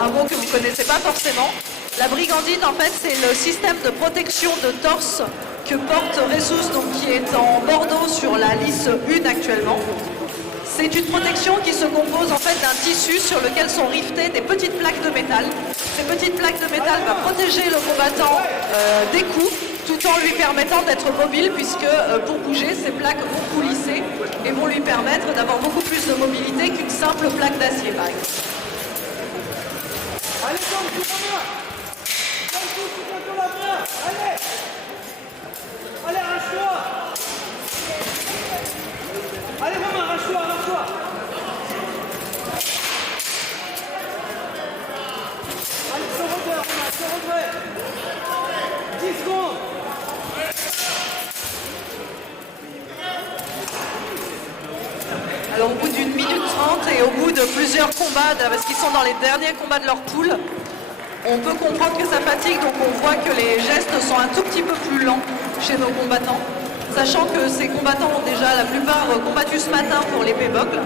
un mot que vous ne connaissez pas forcément. La brigandine en fait c'est le système de protection de torse que porte Ressus, donc qui est en bordeaux sur la lice 1 actuellement. C'est une protection qui se compose en fait d'un tissu sur lequel sont rivetées des petites plaques de métal. Ces petites plaques de métal vont protéger le combattant des coups, tout en lui permettant d'être mobile, puisque pour bouger, ces plaques vont coulisser et vont lui permettre d'avoir beaucoup plus de mobilité qu'une simple plaque d'acier, par exemple. Allez, Tom, tu reviens. Tom, tu tiens sur la main. Allez. Allez, arrache-toi. Allez, Romain, arrache-toi, arrache-toi. Allez, se revers, Romain, se revers. 10 secondes. Alors au bout d'une minute 30 et au bout de plusieurs combats, parce qu'ils sont dans les derniers combats de leur poule, on peut comprendre que ça fatigue, donc on voit que les gestes sont un tout petit peu plus lents chez nos combattants, sachant que ces combattants ont déjà la plupart combattu ce matin pour l'épée buckle.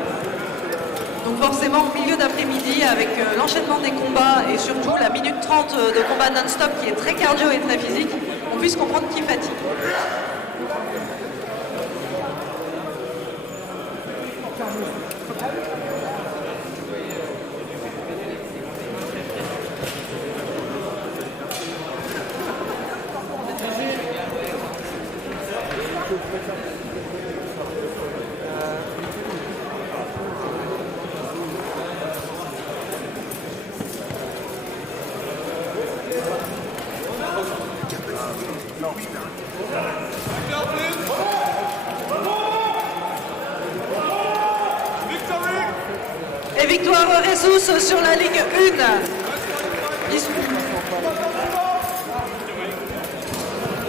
Donc forcément au milieu d'après-midi, avec l'enchaînement des combats et surtout la minute 30 de combat non-stop qui est très cardio et très physique, on puisse comprendre qu'ils fatiguent. Et victoire Ressus sur la ligne 1.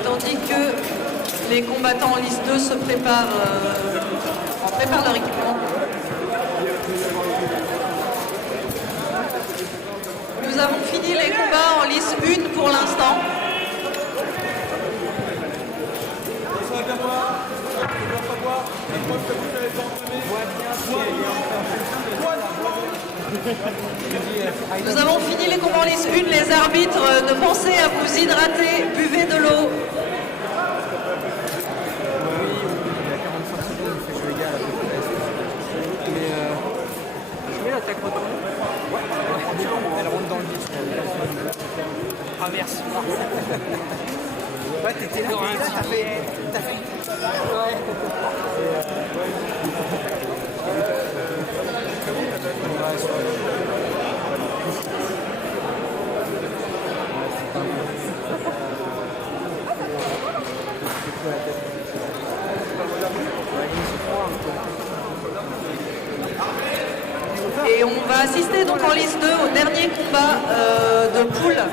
Tandis que les combattants en liste 2 se préparent, préparent leur équipement. Nous avons fini les combats en liste 1 pour l'instant. Nous avons fini les combats en liste 1, les arbitres, ne pensez à vous hydrater, buvez de l'eau. Elle rentre dans le vif. Ah merci. Ouais, t'étais là, t'as fait. Et on va assister donc en liste 2 au dernier combat de poule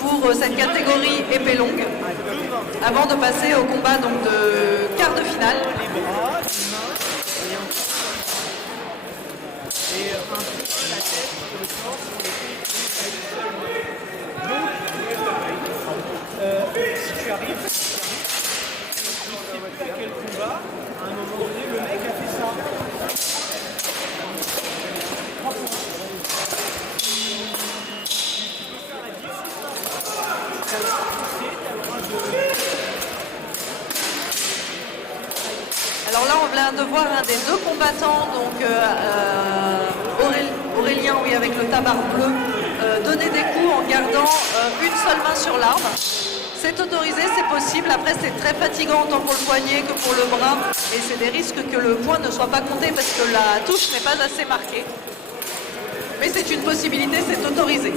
pour cette catégorie épée longue, avant de passer au combat donc, de quart de finale. Si tu arrives, je sais plus à quel combat, à un moment donné, le mec a fait ça. Alors là, on vient de voir un des deux combattants, donc Aurélien, oui, avec le tabard bleu, donner des coups en gardant une seule main sur l'arme. C'est autorisé, c'est possible. Après, c'est très fatigant tant pour le poignet que pour le bras. Et c'est des risques que le point ne soit pas compté parce que la touche n'est pas assez marquée. Mais c'est une possibilité, c'est autorisé.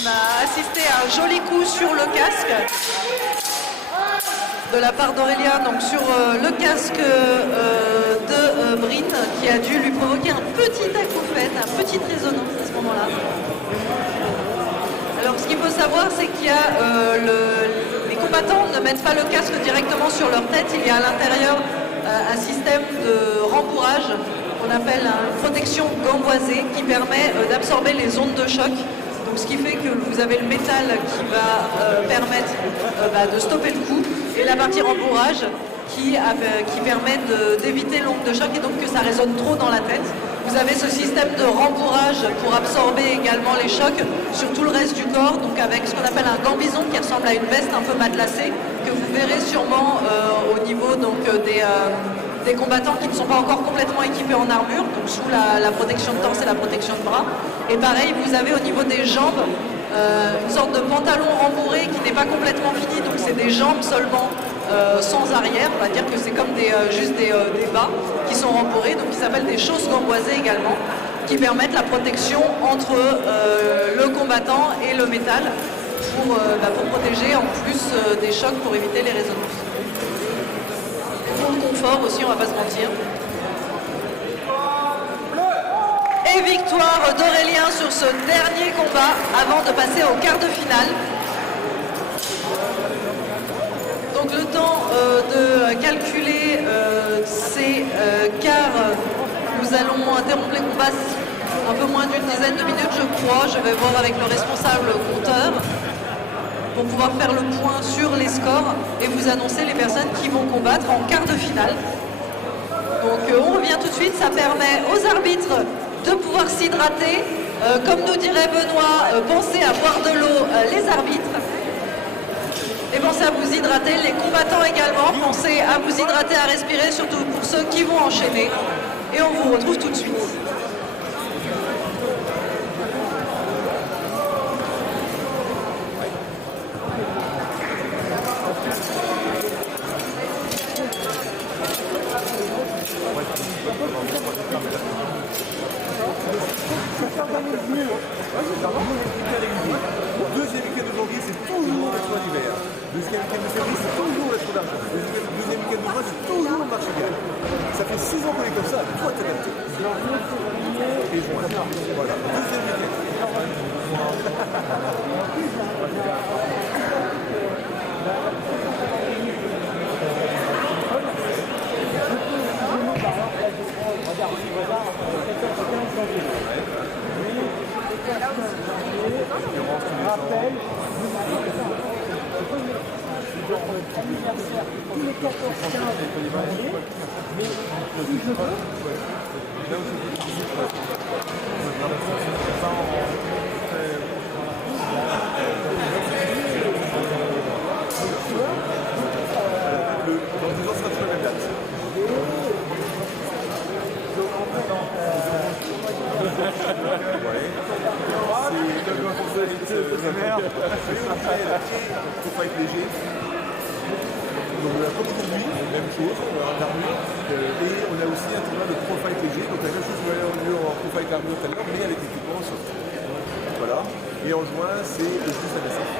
On a assisté à un joli coup sur le casque de la part d'Aurélien, donc sur le casque de Brin, qui a dû lui provoquer un petit acouphène, une petite résonance à ce moment-là. Alors ce qu'il faut savoir, c'est qu'il y a les combattants ne mettent pas le casque directement sur leur tête, il y a à l'intérieur un système de rembourrage qu'on appelle une protection gamboisée qui permet d'absorber les ondes de choc. Donc, ce qui fait que vous avez le métal qui va permettre de stopper le coup et la partie rembourrage qui permet d'éviter l'onde de choc et donc que ça résonne trop dans la tête. Vous avez ce système de rembourrage pour absorber également les chocs sur tout le reste du corps, donc avec ce qu'on appelle un gambison qui ressemble à une veste un peu matelassée que vous verrez sûrement au niveau donc, des combattants qui ne sont pas encore complètement équipés en armure, donc sous la protection de torse et la protection de bras. Et pareil, vous avez au niveau des jambes une sorte de pantalon rembourré qui n'est pas complètement fini, donc c'est des jambes seulement sans arrière, on va dire que c'est comme juste des bas qui sont rembourrés, donc qui s'appellent des chausses gamboisées également, qui permettent la protection entre le combattant et le métal pour protéger en plus des chocs pour éviter les résonances. Pour le confort aussi, on va pas se mentir. Et victoire d'Aurélien sur ce dernier combat avant de passer au quart de finale. Donc le temps de calculer ces quarts, nous allons interrompre les combats un peu moins d'une dizaine de minutes je crois. Je vais voir avec le responsable compteur pour pouvoir faire le point sur les scores et vous annoncer les personnes qui vont combattre en quart de finale. Donc on revient tout de suite, ça permet aux arbitres de pouvoir s'hydrater. Comme nous dirait Benoît, pensez à boire de l'eau les arbitres. Et pensez à vous hydrater, les combattants également, pensez à vous hydrater, à respirer, surtout pour ceux qui vont enchaîner. Et on vous retrouve tout de suite. Deuxième week-end de janvier, c'est toujours le choix d'hiver. Deuxième week-end de février, c'est toujours le choix d'argent. Deuxième week-end de mois, c'est toujours le marché gagne. Ça fait 6 ans qu'on est comme ça, toi t'es adapté. Et je voilà. Deuxième week-end. Dans 10 ans, ça sera toujours la même date. Faut pas être léger. Donc comme aujourd'hui, même chose, en armure. Et on a aussi un tournoi de pro fight léger. Donc la même chose qu'on a vu en pro fight armure tout à l'heure, mais avec l'équipement. Voilà. Et en juin, c'est le plus agressif.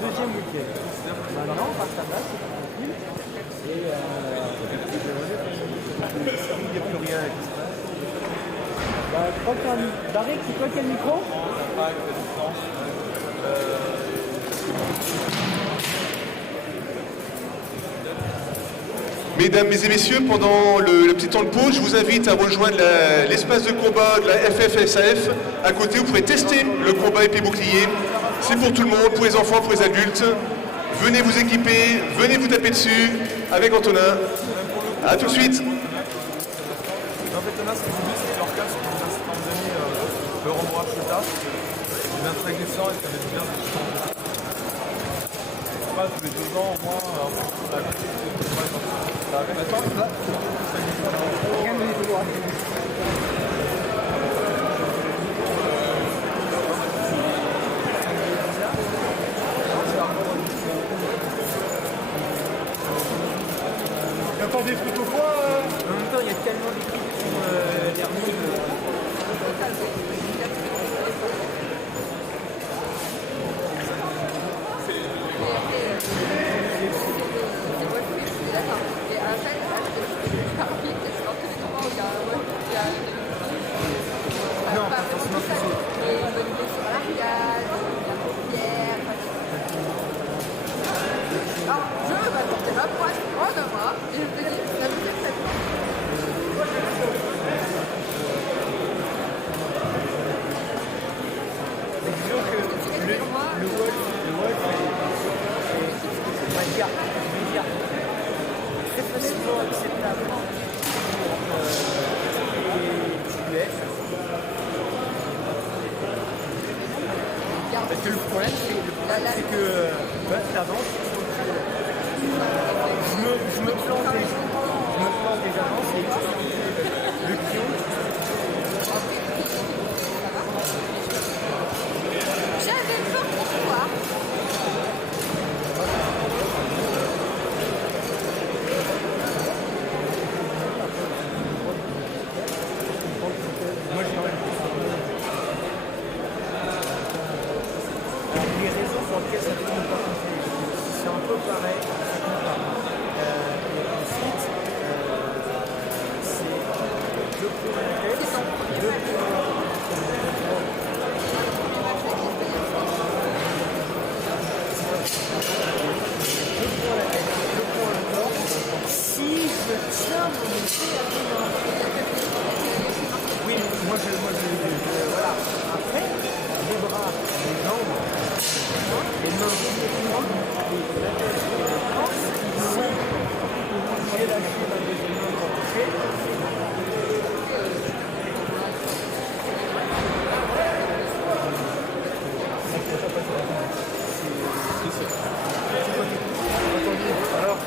Deuxième week-end. Maintenant, par sa base, c'est tranquille. Et il n'y a plus rien qui se passe. Je crois que Barik, c'est toi qui as le micro? Mesdames et messieurs, pendant le petit temps de pause, je vous invite à rejoindre l'espace de combat de la FFSAF. À côté, vous pourrez tester le combat épée bouclier. C'est pour tout le monde, pour les enfants, pour les adultes. Venez vous équiper, venez vous taper dessus avec Antonin. A tout de suite. En fait, Thomas, ce que je dis, c'est que leur cas, c'est qu'on a cette pandémie, le renvoi chez TAF. C'est bien très glissant et ça fait du bien de se sentir. Pas tous les 2 ans, au moins, ça arrive. Il y a encore des trucs au poids. En même temps, il y a tellement d'équipes qui sont derniers. Très facilement acceptable parce que le problème c'est que t'avances, je me plante des avances et le pion. J'avais peur pour toi. Les raisons pour lesquelles ça ne peut pas fonctionner, c'est un peu pareil, ça compte pas. Et ensuite, c'est 2 points de tête, 2 points. Si je tiens mon épée à deux mains, oui, moi je voilà. Après, les bras, les jambes, les mains, et la tête, les hanches, ils sont. J'ai lâché ma deuxième main pour toucher. Alors,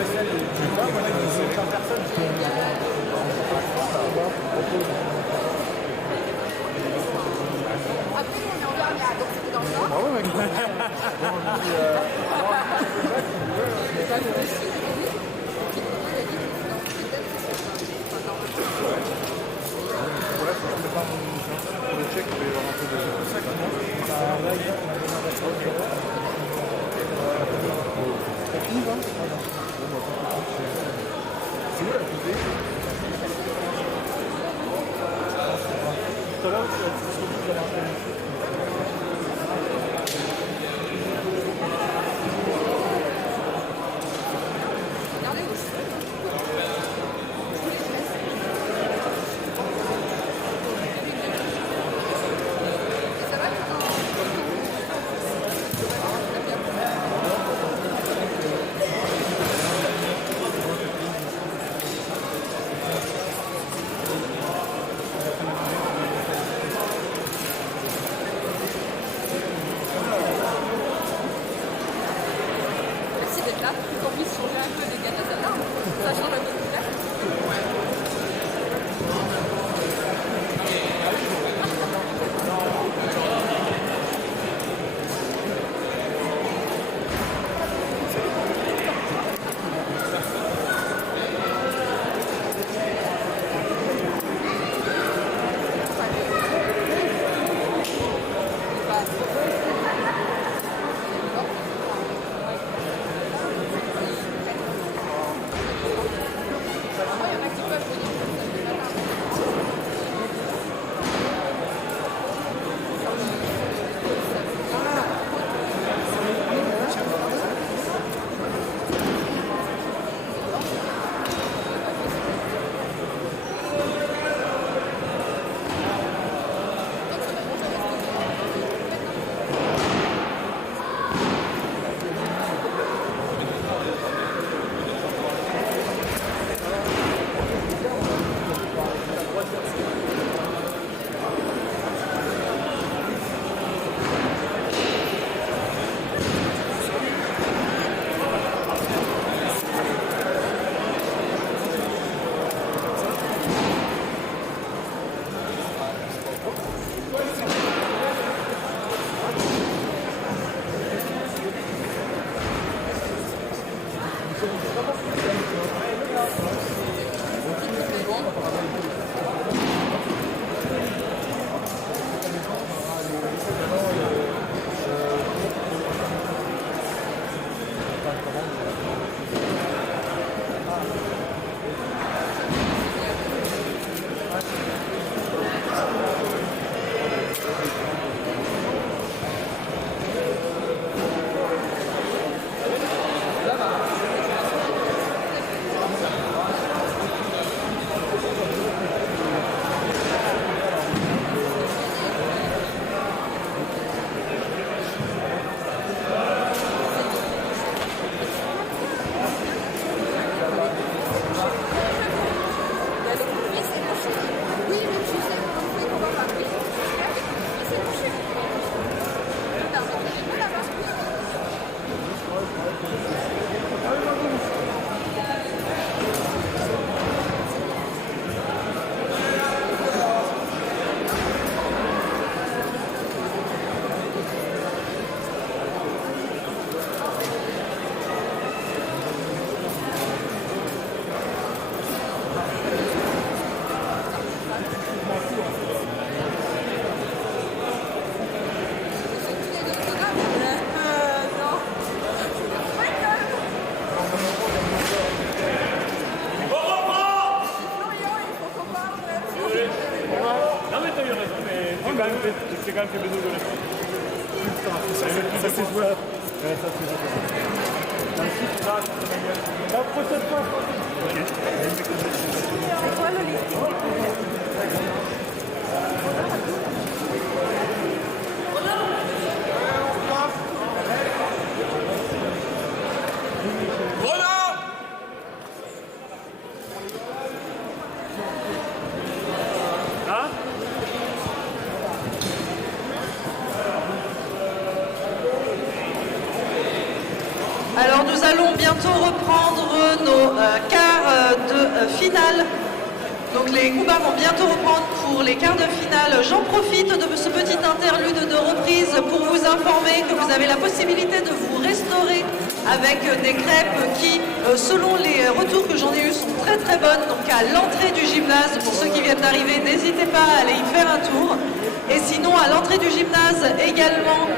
essayer de faire personne. Après, nous, on est en Auvergnat, donc c'était dans le nord. Ah ouais, mec. Pour le check, il va y avoir un peu c'est où la poupée? Tout à l'heure, tu as Merci d'être là. J'ai envie de changer un peu de Ganazana. Ça change un peu de couleur. C'est quand même fait besoin de le ça c'est joueur. Ouais, ça c'est joueur. La prochaine fois. Alors nous allons allons bientôt reprendre nos quarts de finale. Donc les combats vont bientôt reprendre pour les quarts de finale. J'en profite de ce petit interlude de reprise pour vous informer que vous avez la possibilité de vous restaurer avec des crêpes qui, selon les retours que j'en ai eus, sont très très bonnes. Donc à l'entrée du gymnase, pour ceux qui viennent d'arriver, n'hésitez pas à aller y faire un tour. Et sinon, à l'entrée du gymnase également,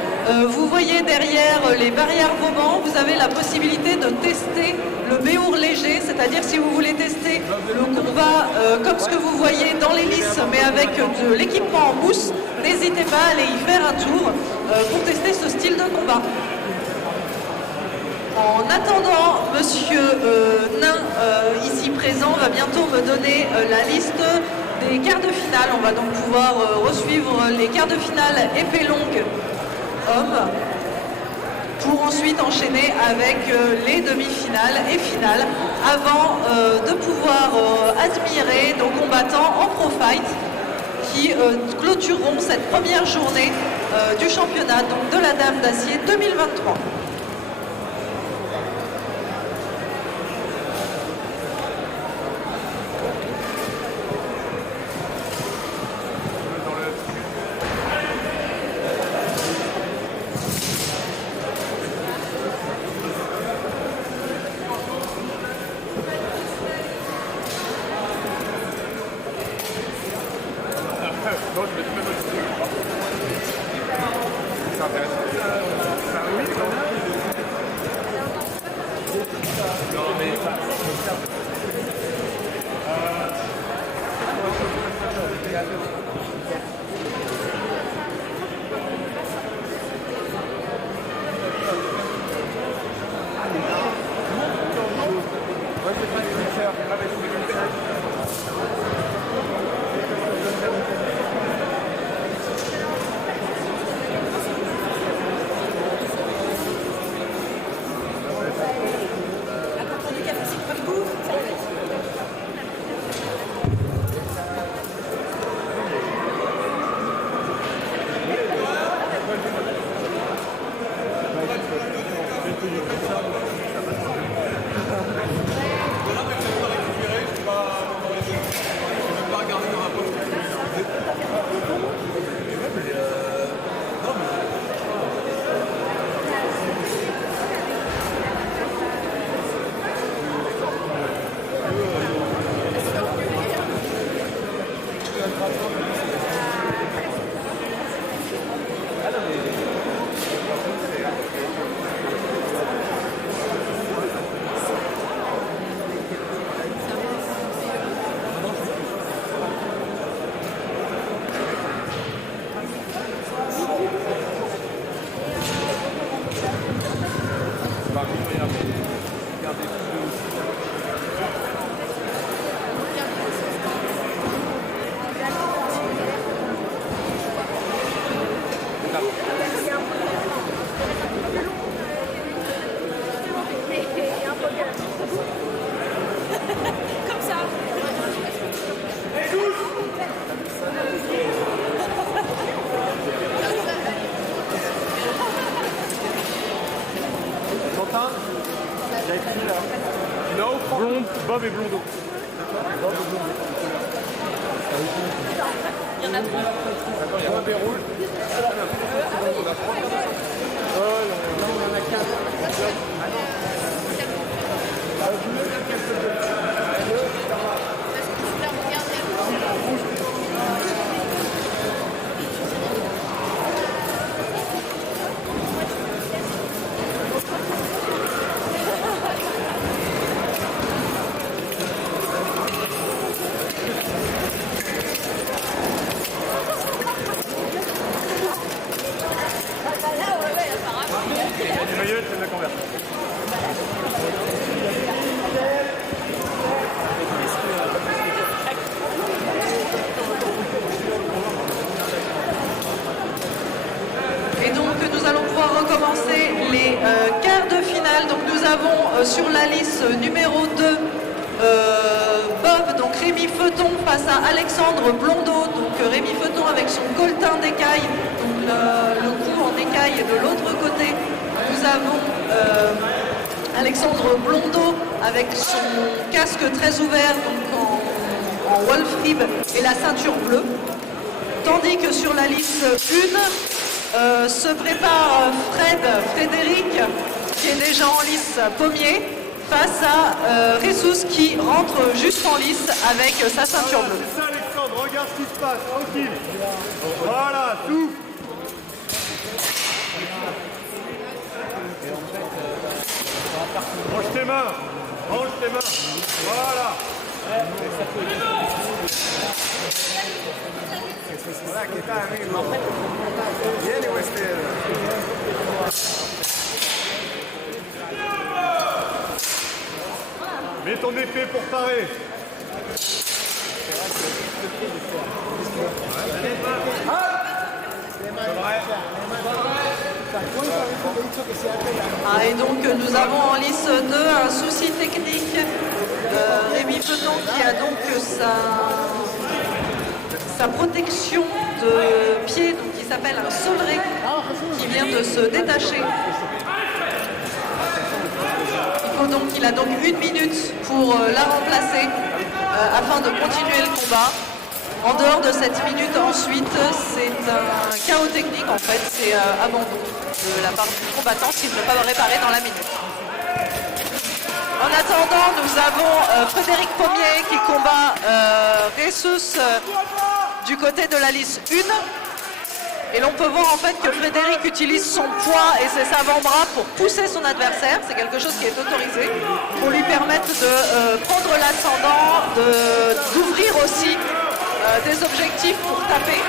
vous voyez derrière les barrières Vauban, vous avez la possibilité de tester le béour léger, c'est-à-dire si vous voulez tester le combat comme ce que vous voyez dans l'hélice, mais avec de l'équipement en mousse, n'hésitez pas à aller y faire un tour pour tester ce style de combat. En attendant, monsieur Nain, ici présent, va bientôt me donner la liste des quarts de finale. On va donc pouvoir resuivre les quarts de finale épée longue hommes pour ensuite enchaîner avec les demi-finales et finales avant de pouvoir admirer nos combattants en pro fight qui clôtureront cette première journée du championnat donc de la Dame d'Acier 2023. Blonde, Bob et Blondeau. Il y en a trois. Attends, il y a un déroule. Là, on en a 4. Les maillots, c'est de la converse. Et donc nous allons pouvoir recommencer les quarts de finale. Donc nous avons sur la liste numéro 2 Bob, donc Rémi Feuton face à Alexandre Blondeau. Donc Rémi Feuton avec son coltin d'écaille, donc le cou en écaille. Et de l'autre côté, nous avons Alexandre Blondeau avec son casque très ouvert, donc en wolf rib et la ceinture bleue. Tandis que sur la liste 1 se prépare Frédéric, qui est déjà en lice pommier, face à Ressus qui rentre juste en lice avec sa ceinture bleue. C'est ça Alexandre, regarde ce qui se passe, tranquille. Voilà, tout. Range tes mains, range tes mains. Voilà. Hola, ¿qué tal, amigo? ¿Viene o este? Mets ton épée pour parer. Ah, et donc nous avons en lice 2 un souci technique. Rémi Penon qui a donc sa protection de pied, donc qui s'appelle un solerai, qui vient de se détacher. Il a donc 1 minute pour la remplacer afin de continuer le combat. En dehors de cette minute ensuite, c'est un chaos technique en fait, c'est abandon de la part du combattant s'il ne peut pas réparer dans la minute. En attendant, nous avons Frédéric Pommier qui combat Ressus du côté de la liste 1. Et l'on peut voir en fait que Frédéric utilise son poids et ses avant-bras pour pousser son adversaire. C'est quelque chose qui est autorisé pour lui permettre de prendre l'ascendant, d'ouvrir aussi des objectifs pour taper,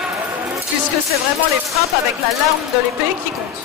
puisque c'est vraiment les frappes avec la lame de l'épée qui comptent.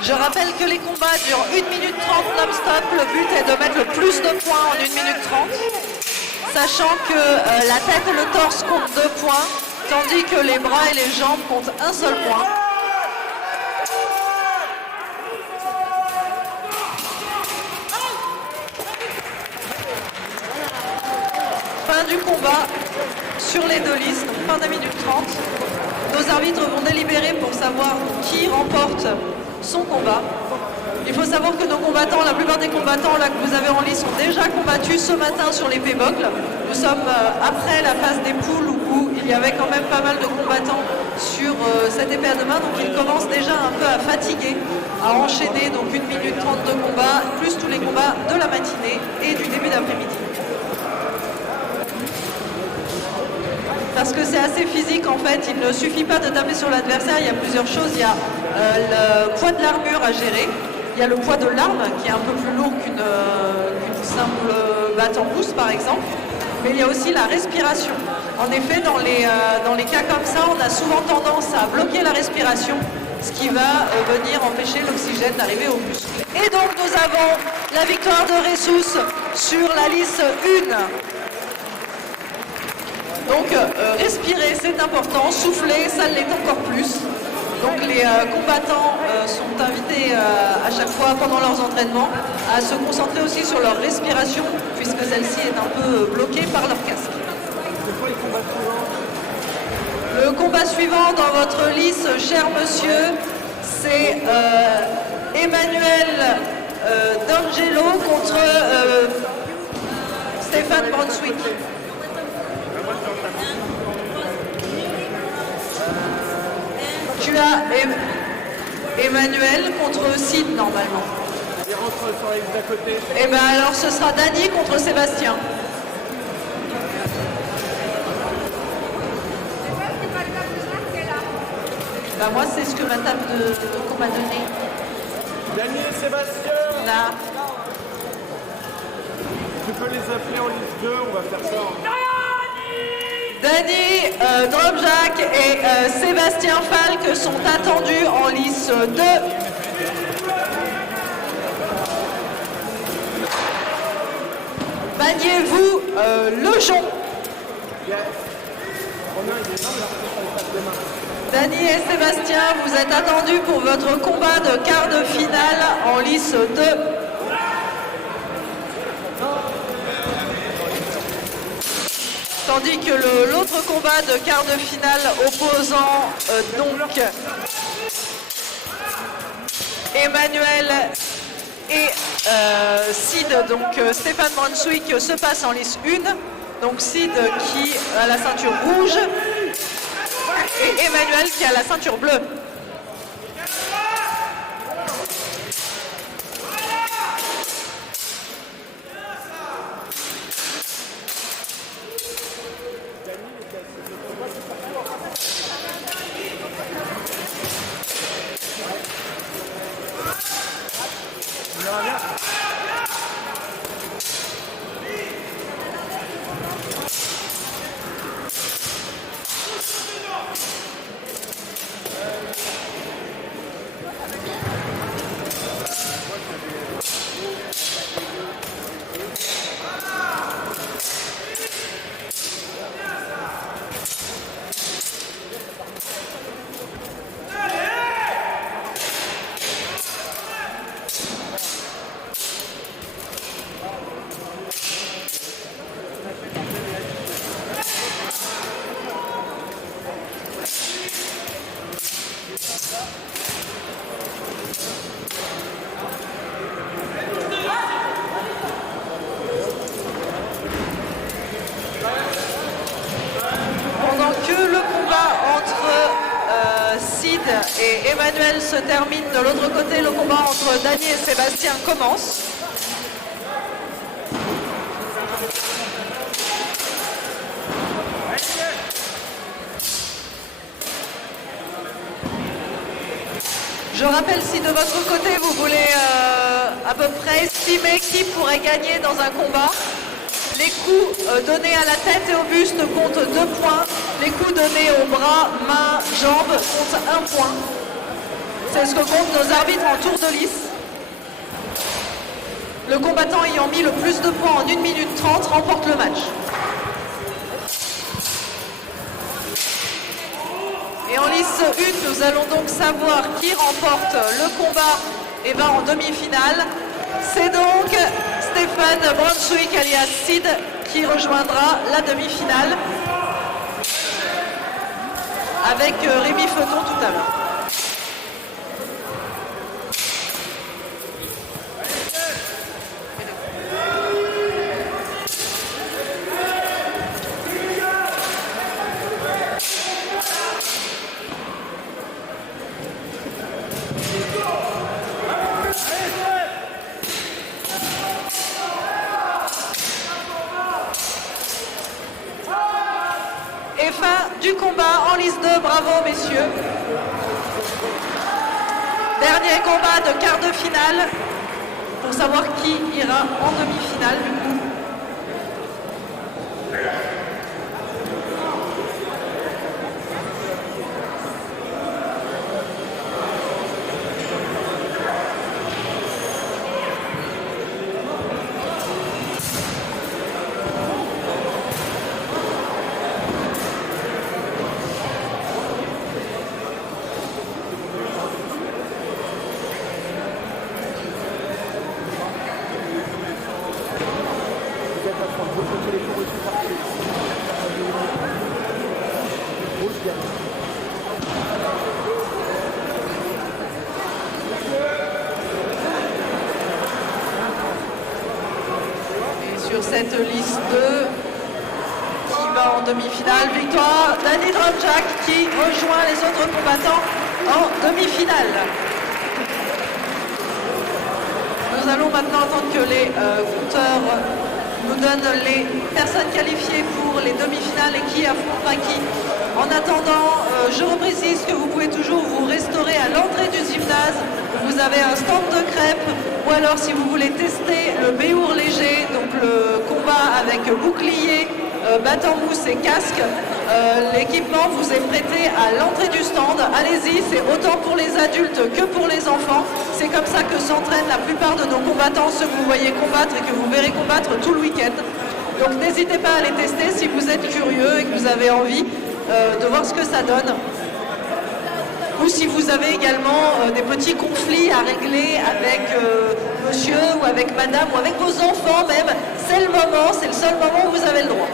Je rappelle que les combats durent 1 minute 30 non-stop. Le but est de mettre le plus de points en 1 minute 30. Sachant que la tête et le torse comptent 2 points, tandis que les bras et les jambes comptent un seul point. Fin du combat sur les 2 listes, donc fin de minute 30. Nos arbitres vont délibérer pour savoir qui remporte son combat. Il faut savoir que nos combattants, la plupart des combattants là, que vous avez en lice ont déjà combattu ce matin sur l'épée bocle. Nous sommes après la phase des poules où il y avait quand même pas mal de combattants sur cette épée à deux mains, donc ils commencent déjà un peu à fatiguer, à enchaîner donc 1 minute 30 de combat, plus tous les combats de la matinée et du début d'après-midi. Parce que c'est assez physique en fait, il ne suffit pas de taper sur l'adversaire, il y a plusieurs choses. Il y a le poids de l'armure à gérer, il y a le poids de l'arme qui est un peu plus lourd qu'une simple batte en mousse par exemple, mais il y a aussi la respiration. En effet, dans les cas comme ça, on a souvent tendance à bloquer la respiration, ce qui va venir empêcher l'oxygène d'arriver aux muscles. Et donc nous avons la victoire de Ressus sur la liste 1. Donc respirer c'est important, souffler ça l'est encore plus. Donc les combattants sont invités à chaque fois pendant leurs entraînements à se concentrer aussi sur leur respiration puisque celle-ci est un peu bloquée par leur casque. Le combat suivant dans votre liste, cher monsieur, c'est Emmanuel D'Angelo contre Stéphane Brunswick. Tu as Emmanuel contre Sid normalement. Il rentre sur la liste d'à côté. Et bien alors ce sera Dany contre Sébastien. Bah moi c'est ce que ma table qu'on m'a donné. Dany et Sébastien. Là. Tu peux les appeler en liste 2, on va faire ça. Dany, Drobjak et Sébastien Falk sont attendus en lice 2. Maniez-vous le jonc. Dany et Sébastien, vous êtes attendus pour votre combat de quart de finale en lice 2. Tandis que l'autre combat de quart de finale opposant donc Emmanuel et Sid, donc Stéphane Brunswick, se passe en lice 1. Donc Sid qui a la ceinture rouge et Emmanuel qui a la ceinture bleue. Et Emmanuel se termine de l'autre côté. Le combat entre Dany et Sébastien commence. Je rappelle, si de votre côté vous voulez à peu près estimer qui pourrait gagner dans un combat, les coups donnés à la tête et au buste comptent 2 points. Les coups donnés aux bras, mains, jambes comptent 1 point. C'est ce que comptent nos arbitres en tour de lice. Le combattant ayant mis le plus de points en 1 minute 30 remporte le match. Et en lice 1, nous allons donc savoir qui remporte le combat et va en demi-finale. C'est donc Stéphane Brunswick alias Sid qui rejoindra la demi-finale avec Rémi Feuton tout à l'heure. Et fin du combat en lice 2, bravo messieurs. Dernier combat de quart de finale pour savoir qui ira en demi-finale du coup. Et sur cette liste 2, qui va en demi-finale, victoire Dany Drumjack qui rejoint les autres combattants en demi-finale. Nous allons maintenant attendre que les compteurs nous donnent les personnes qualifiées pour les demi-finales et qui affrontera qui. En attendant, je reprécise que vous pouvez toujours vous restaurer à l'entrée du gymnase. Vous avez un stand de crêpes ou alors si vous voulez tester le béour léger, donc le combat avec bouclier batte en mousse et casque. L'équipement vous est prêté à l'entrée du stand. Allez-y, c'est autant pour les adultes que pour les enfants. C'est comme ça que s'entraînent la plupart de nos combattants, ceux que vous voyez combattre et que vous verrez combattre tout le week-end. Donc n'hésitez pas à les tester si vous êtes curieux et que vous avez envie de voir ce que ça donne. Ou si vous avez également des petits conflits à régler avec monsieur ou avec madame ou avec vos enfants même, c'est le moment, c'est le seul moment où vous avez le droit.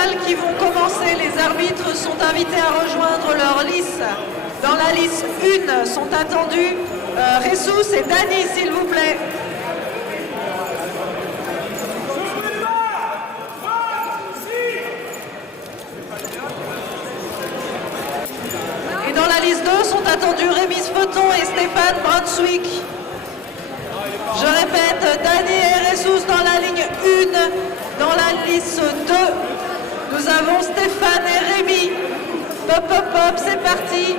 finale qui vont commencer. Les arbitres sont invités à rejoindre leur lice. Dans la lice 1 sont attendus Jesus et Dany, s'il vous plaît. Et dans la liste 2 sont attendus Rémi Feton et Stéphane Brunswick. Je répète, Dany et Jesus dans la ligne 1. Dans la liste 2, nous avons Stéphane et Rémi. Hop, hop, hop, c'est parti.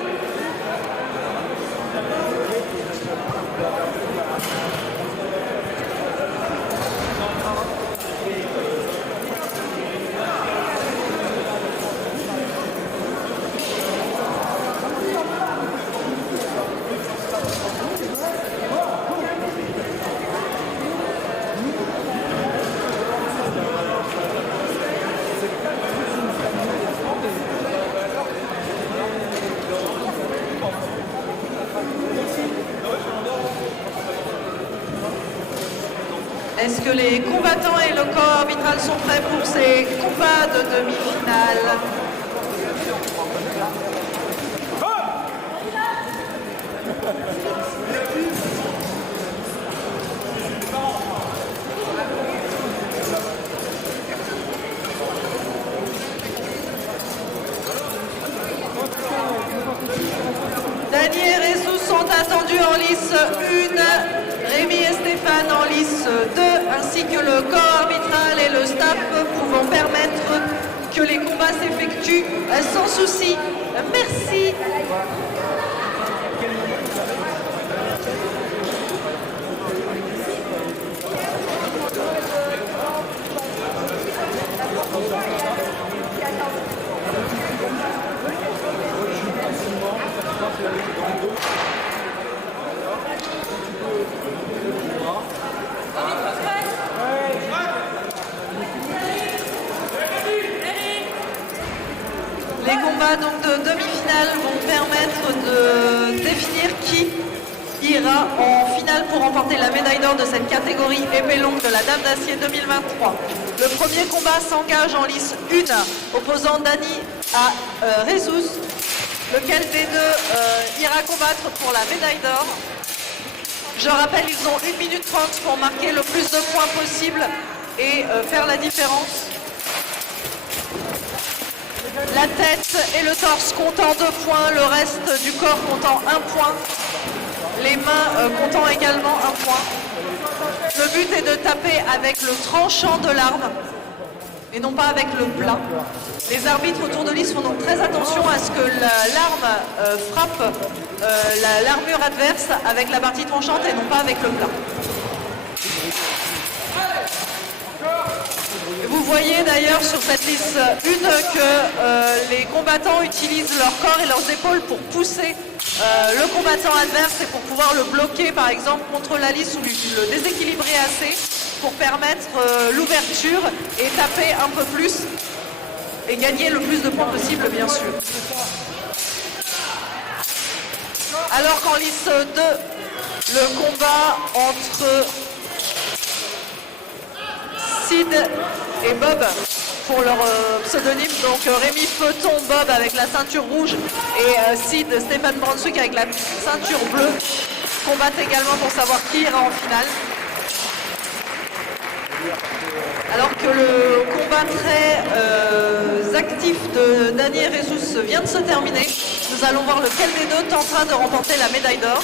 Est-ce que les combattants et le corps arbitral sont prêts pour ces combats de demi-finale? Dany et Jesus sont attendus en lice 1, Rémi et Stéphane en lice 2, ainsi que le corps arbitral et le staff pouvant permettre que les combats s'effectuent sans souci. Merci. Les combats donc de demi-finale vont permettre de définir qui ira en finale pour remporter la médaille d'or de cette catégorie épée longue de la Dame d'Acier 2023. Le premier combat s'engage en lice 1, opposant Dany à Jesus. Lequel des deux ira combattre pour la médaille d'or? Je rappelle, ils ont 1 minute 30 pour marquer le plus de points possible et faire la différence. La tête et le torse comptant 2 points, le reste du corps comptant 1 point, les mains comptant également 1 point. Le but est de taper avec le tranchant de l'arme et non pas avec le plat. Les arbitres autour de lice font donc très attention à ce que l'arme frappe l'armure adverse avec la partie tranchante et non pas avec le plat. Vous voyez d'ailleurs sur cette liste 1 que les combattants utilisent leur corps et leurs épaules pour pousser le combattant adverse et pour pouvoir le bloquer par exemple contre la lisse ou le déséquilibrer assez pour permettre l'ouverture et taper un peu plus et gagner le plus de points possible bien sûr. Alors qu'en liste 2, le combat entre Sid et Bob pour leur pseudonyme, donc Rémi Feton, Bob avec la ceinture rouge et Sid, Stéphane Brunswick avec la ceinture bleue, combattent également pour savoir qui ira en finale. Alors que le combat très actif de Dany et Jesus vient de se terminer, nous allons voir lequel des deux tentera de remporter la médaille d'or.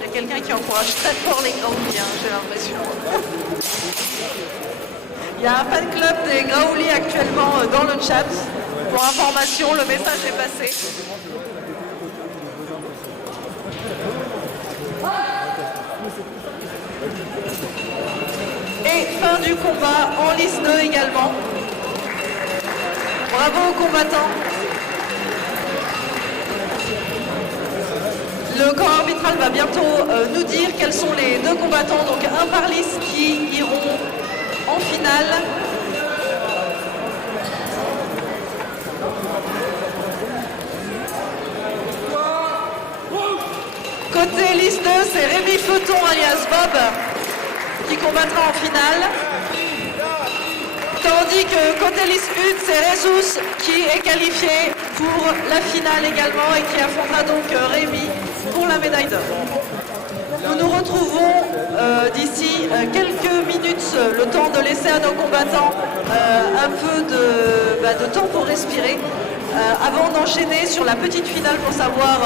Il y a quelqu'un qui encourage très fort les Graoulis, j'ai l'impression. Il y a un fan club des Graoulis actuellement dans le chat. Pour information, le message est passé. Et fin du combat en liste 2 également. Bravo aux combattants. Le corps arbitral va bientôt nous dire quels sont les deux combattants, donc un par liste qui iront en finale. Feuton alias Bob qui combattra en finale. Tandis que côté Lisput, c'est Rezus qui est qualifié pour la finale également et qui affrontera donc Rémi pour la médaille d'or. Nous nous retrouvons d'ici quelques minutes, le temps de laisser à nos combattants un peu de temps pour respirer, avant d'enchaîner sur la petite finale pour savoir